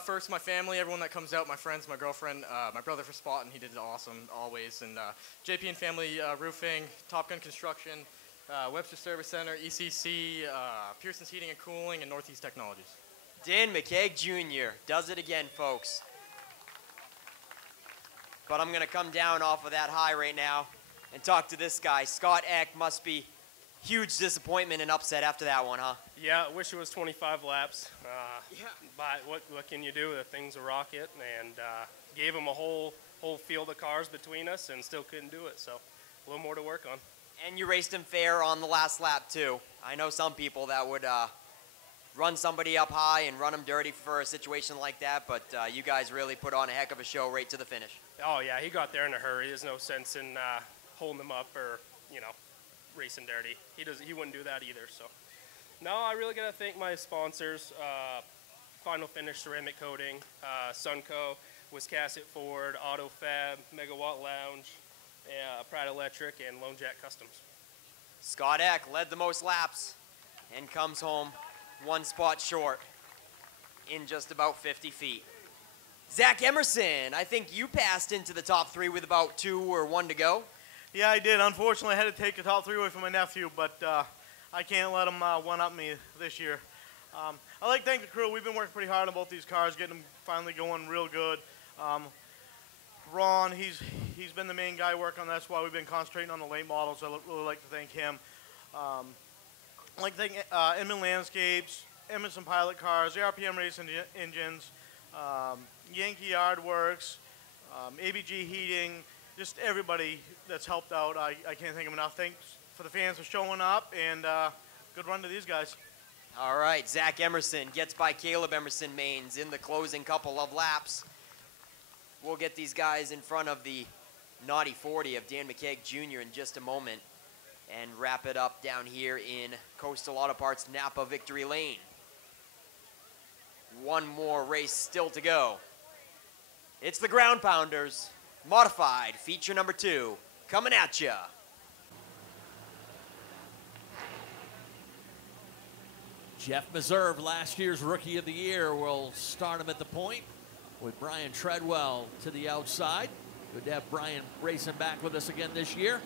First, my family, everyone that comes out, my friends, my girlfriend, my brother for spotting, he did awesome always, and JP and Family Roofing, Top Gun Construction, Webster Service Center, ECC, Pearson's Heating and Cooling, and Northeast Technologies. Dan McCaig Jr. does it again, folks. But I'm going to come down off of that high right now and talk to this guy. Scott Eck must be huge disappointment and upset after that one, huh? Yeah, I wish it was 25 laps. But what can you do? The thing's a rocket, and gave him a whole field of cars between us and still couldn't do it. So a little more to work on. And you raced him fair on the last lap, too. I know some people that would run somebody up high and run them dirty for a situation like that, but you guys really put on a heck of a show right to the finish. Oh, yeah, he got there in a hurry. There's no sense in holding him up or, racing dirty. He wouldn't do that either. So, no, I really got to thank my sponsors, Final Finish Ceramic Coating, Sunco, Wiscasset Ford, AutoFab, Megawatt Lounge, Pratt Electric, and Lone Jack Customs. Scott Eck led the most laps and comes home 1 spot short in just about 50 feet. Zach Emerson, I think you passed into the top 3 with about 2 or 1 to go. Yeah, I did. Unfortunately, I had to take the top 3 away from my nephew, but I can't let him one-up me this year. I'd like to thank the crew. We've been working pretty hard on both these cars, getting them finally going real good. Ron, he's been the main guy working on that. That's why we've been concentrating on the late models. I'd really like to thank him. I'd like to thank Inman Landscapes, Emerson Pilot Cars, ARPM Racing Engines, Yankee Yard Works, ABG Heating, just everybody that's helped out. I can't thank them enough. Thanks for the fans for showing up, and good run to these guys. All right, Zach Emerson gets by Caleb Emerson Maines in the closing couple of laps. We'll get these guys in front of the Naughty 40 of Dan McCaig Jr. in just a moment and wrap it up down here in Coastal Auto Parts Napa Victory Lane. 1 more race still to go. It's the Ground Pounders Modified feature number 2 coming at ya. Jeff Meserve, last year's Rookie of the Year, will start him at the point with Brian Treadwell to the outside. Good to have Brian racing back with us again this year.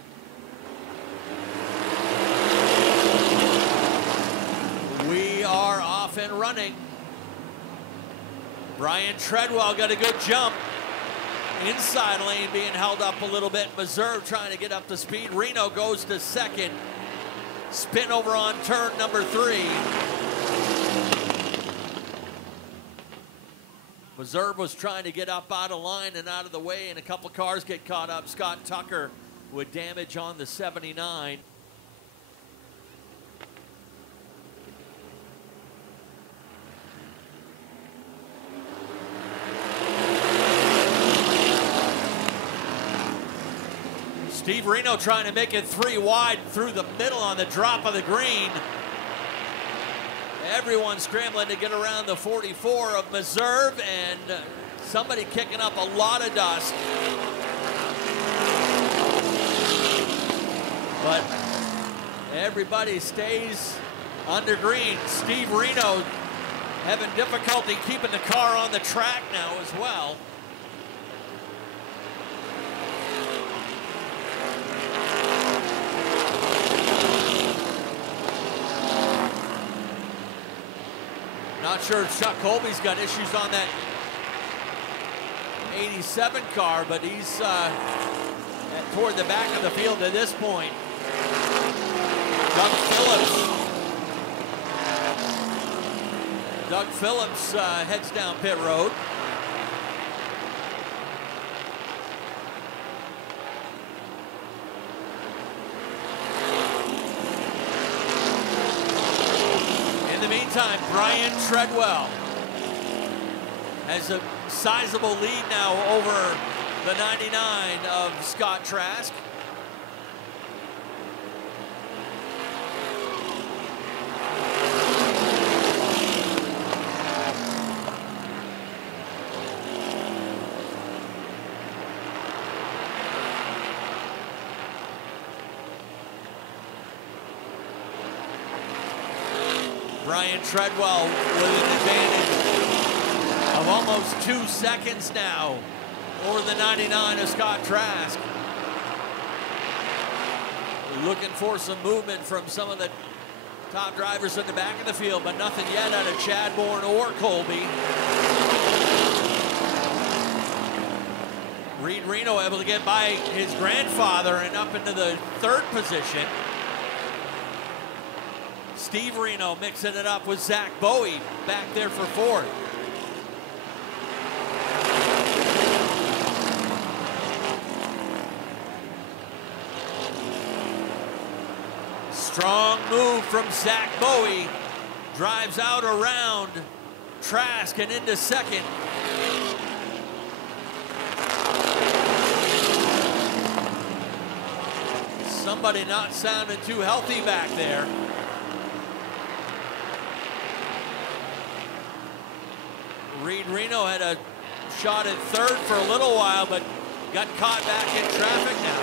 We are off and running. Brian Treadwell got a good jump. Inside lane being held up a little bit. Meserve trying to get up to speed. Reno goes to second. Spin over on turn number 3. Meserve was trying to get up out of line and out of the way, and a couple cars get caught up. Scott Tucker with damage on the 79. Steve Reno trying to make it 3 wide through the middle on the drop of the green. Everyone scrambling to get around the 44 of Meserve, and somebody kicking up a lot of dust. But everybody stays under green. Steve Reno having difficulty keeping the car on the track now as well. Not sure if Chuck Colby's got issues on that 87 car, but he's toward the back of the field at this point. Doug Phillips heads down pit road. In the meantime, Brian Treadwell has a sizable lead now over the 99 of Scott Trask. Brian Treadwell with an advantage of almost 2 seconds now over the 99 of Scott Trask. Looking for some movement from some of the top drivers in the back of the field, but nothing yet out of Chadbourne or Colby. Reed Reno able to get by his grandfather and up into the 3rd position. Steve Reno mixing it up with Zach Bowie back there for 4th. Strong move from Zach Bowie. Drives out around Trask and into 2nd. Somebody not sounding too healthy back there. Reed Reno had a shot at 3rd for a little while, but got caught back in traffic now.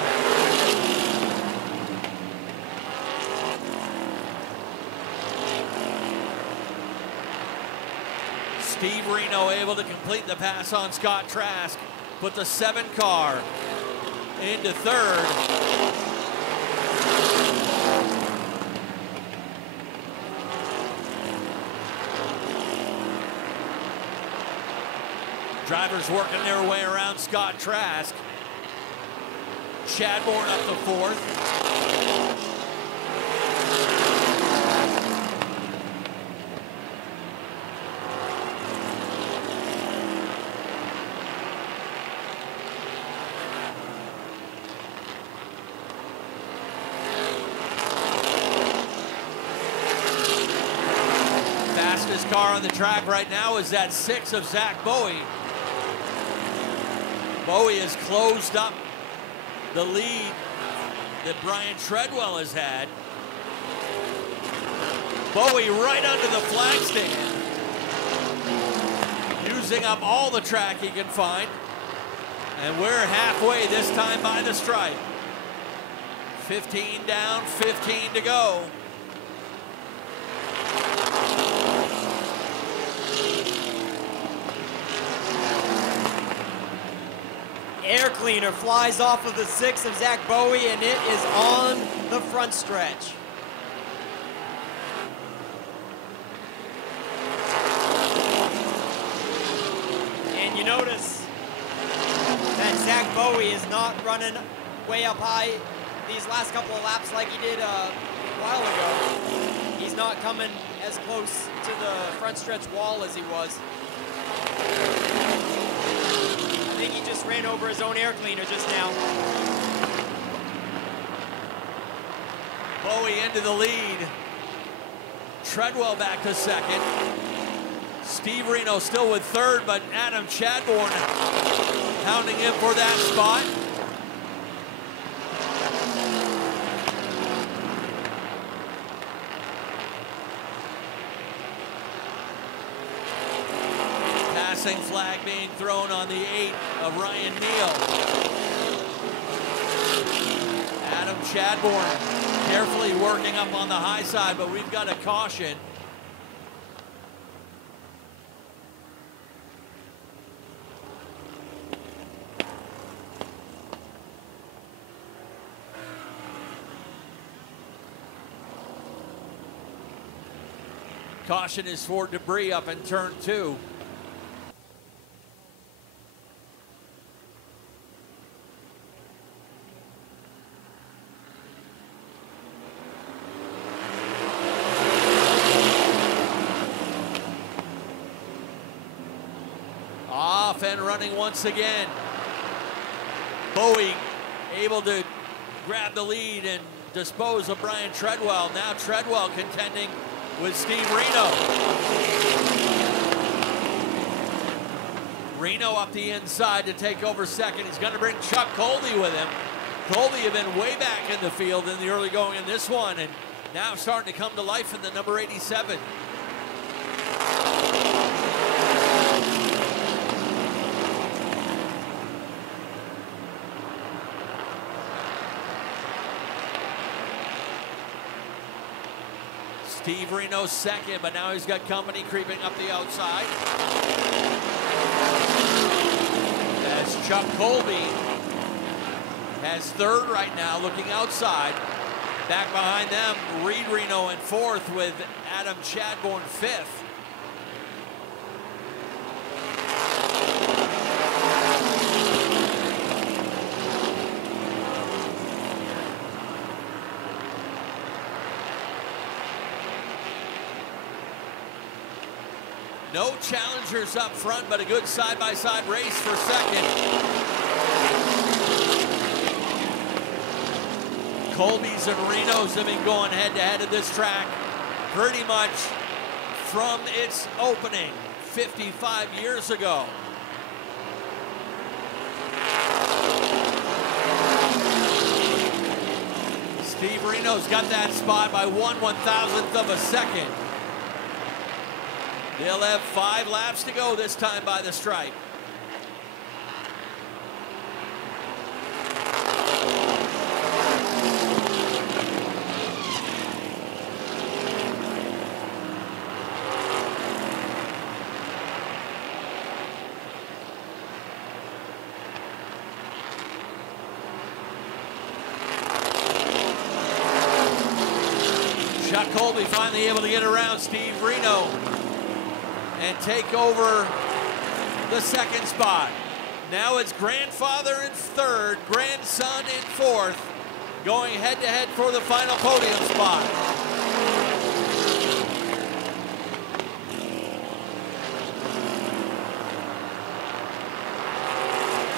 Steve Reno able to complete the pass on Scott Trask, put the 7 car into 3rd. Drivers working their way around Scott Trask. Chadbourne up to 4th. Fastest car on the track right now is that 6 of Zach Bowie. Bowie has closed up the lead that Brian Treadwell has had. Bowie right under the flag stand, using up all the track he can find. And we're halfway this time by the stripe. 15 down, 15 to go. Air cleaner flies off of the 6 of Zach Bowie, and it is on the front stretch. And you notice that Zach Bowie is not running way up high these last couple of laps like he did a while ago. He's not coming as close to the front stretch wall as he was. I think he just ran over his own air cleaner just now. Bowie into the lead. Treadwell back to 2nd. Steve Reno still with 3rd, but Adam Chadbourne hounding him for that spot. Passing flag being thrown on the 8 of Ryan Neal. Adam Chadbourne carefully working up on the high side, but we've got a caution. Caution is for debris up in turn 2. Off and running once again. Bowie able to grab the lead and dispose of Brian Treadwell. Now Treadwell contending with Steve Reno. Reno up the inside to take over second. He's going to bring Chuck Colby with him. Colby had been way back in the field in the early going in this one, and now starting to come to life in the number 87. Steve Reno's second, but now he's got company creeping up the outside. As Chuck Colby has third right now, looking outside. Back behind them, Reed Reno in fourth with Adam Chadbourne fifth. No challengers up front, but a good side-by-side race for second. Colby's and Reno's have been going head-to-head at this track pretty much from its opening 55 years ago. Steve Reno's got that spot by 1/1000th of a second. They'll have 5 laps to go this time by the stripe. Chuck Colby finally able to get around Steve Reno and take over the second spot. Now it's grandfather in third, grandson in fourth, going head-to-head for the final podium spot.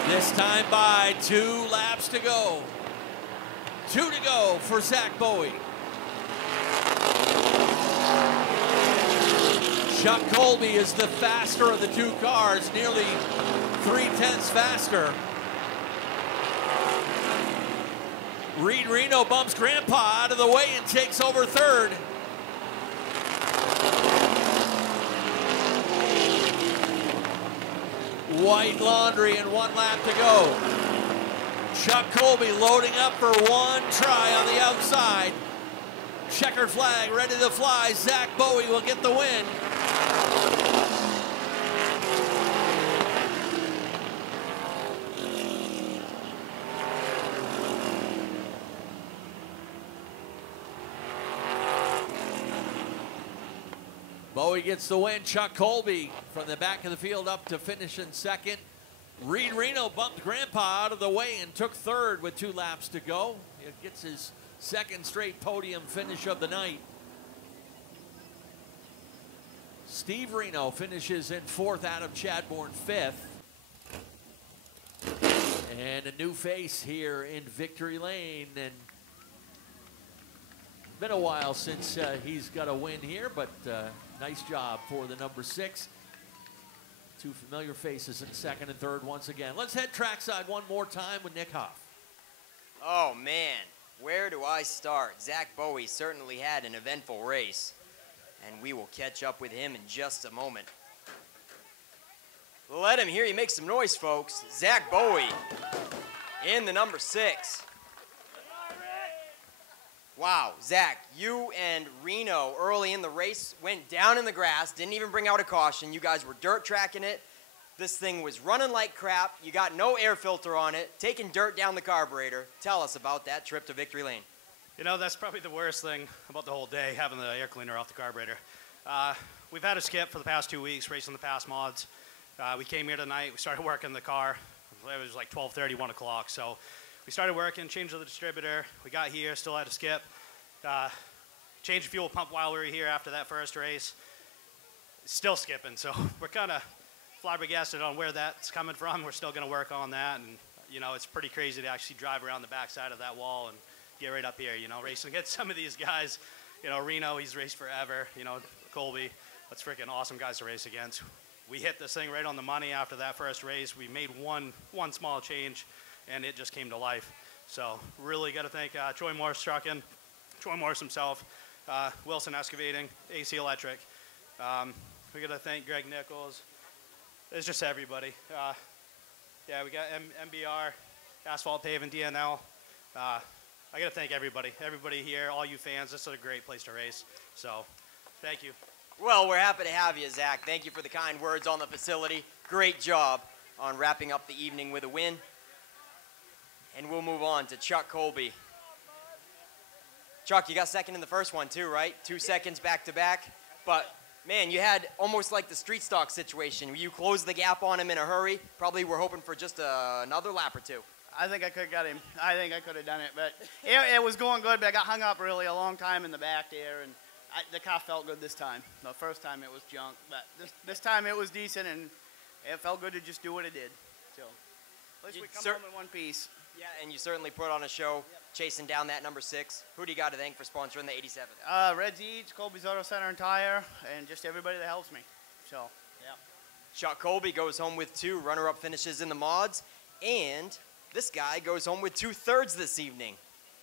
This time by 2 laps to go. 2 to go for Zach Bowie. Chuck Colby is the faster of the 2 cars, nearly 3/10 faster. Reed Reno bumps Grandpa out of the way and takes over third. White laundry and 1 lap to go. Chuck Colby loading up for 1 try on the outside. Checkered flag ready to fly. Zach Bowie will get the win. Bowie gets the win. Chuck Colby from the back of the field up to finish in second. Reed Reno bumped Grandpa out of the way and took third with 2 laps to go. It gets his second straight podium finish of the night. Steve Reno finishes in fourth, Adam Chadbourne fifth. And a new face here in Victory Lane. And been a while since he's got a win here, but nice job for the number 6. 2 familiar faces in second and third once again. Let's head trackside one more time with Nick Huff. Oh, man. Where do I start? Zach Bowie certainly had an eventful race, and we will catch up with him in just a moment. Let him hear you make some noise, folks. Zach Bowie in the number 6. Wow, Zach, you and Reno early in the race went down in the grass, didn't even bring out a caution. You guys were dirt tracking it. This thing was running like crap. You got no air filter on it, taking dirt down the carburetor. Tell us about that trip to Victory Lane. You know, that's probably the worst thing about the whole day, having the air cleaner off the carburetor. We've had a skip for the past 2 weeks, racing the past mods. We came here tonight. We started working the car. It was like 12:30, 1 o'clock. So we started working, changed the distributor. We got here, still had a skip. Changed the fuel pump while we were here after that first race. Still skipping, so we're kind of flabbergasted on where that's coming from. We're still going to work on that, and you know, it's pretty crazy to actually drive around the backside of that wall and get right up here, you know, racing against some of these guys. You know, Reno, he's raced forever. You know, Colby, that's freaking awesome guys to race against. We hit this thing right on the money after that first race. We made one small change, and it just came to life. So really got to thank Troy Morse Trucking, Troy Morse himself, Wilson Excavating, AC Electric. We got to thank Greg Nichols. It's just everybody. Yeah, we got MBR, Asphalt Paving, T&L. I got to thank everybody here, all you fans. This is a great place to race. So, thank you. Well, we're happy to have you, Zach. Thank you for the kind words on the facility. Great job on wrapping up the evening with a win. And we'll move on to Chuck Colby. Chuck, you got second in the first one too, right? 2 seconds back to back. But, man, you had almost like the street stock situation. You closed the gap on him in a hurry. Probably were hoping for just another lap or two. I think I could have got him. I think I could have done it, but it was going good, but I got hung up really a long time in the back there, and the car felt good this time. The first time it was junk, but this time it was decent, and it felt good to just do what it did. So at least we come home in one piece. Yeah, and you certainly put on a show chasing down that number 6. Who do you got to thank for sponsoring the 87? Red's Eats, Colby's Auto Center and Tire, and just everybody that helps me. So, yeah. Chuck Colby goes home with 2 runner-up finishes in the mods, and this guy goes home with 2/3 this evening.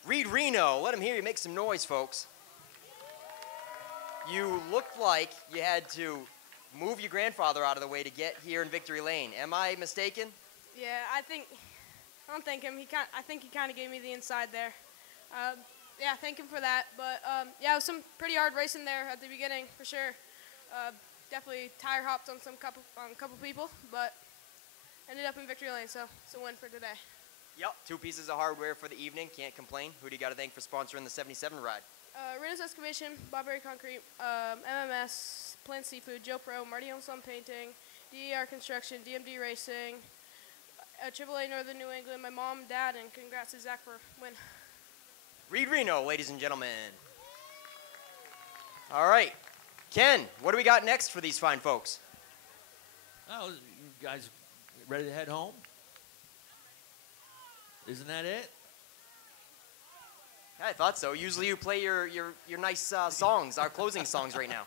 Reed Reno, let him hear you make some noise, folks. You looked like you had to move your grandfather out of the way to get here in Victory Lane. Am I mistaken? Yeah, I don't thank him. I think he kind of gave me the inside there. Yeah, thank him for that. But yeah, it was some pretty hard racing there at the beginning for sure. Definitely tire hopped on a couple people, but ended up in Victory Lane, so it's a win for today. Yep, 2 pieces of hardware for the evening. Can't complain. Who do you got to thank for sponsoring the 77 ride? Renner's Excavation, Bobberry Concrete, MMS, Plant Seafood, Joe Pro, Marty Home Sun Painting, DER Construction, DMD Racing, AAA Northern New England, my mom, dad, and congrats to Zach for win. Reed Reno, ladies and gentlemen. All right, Ken, what do we got next for these fine folks? Oh, you guys ready to head home? Isn't that it? I thought so. Usually you play your nice songs, our closing songs right now.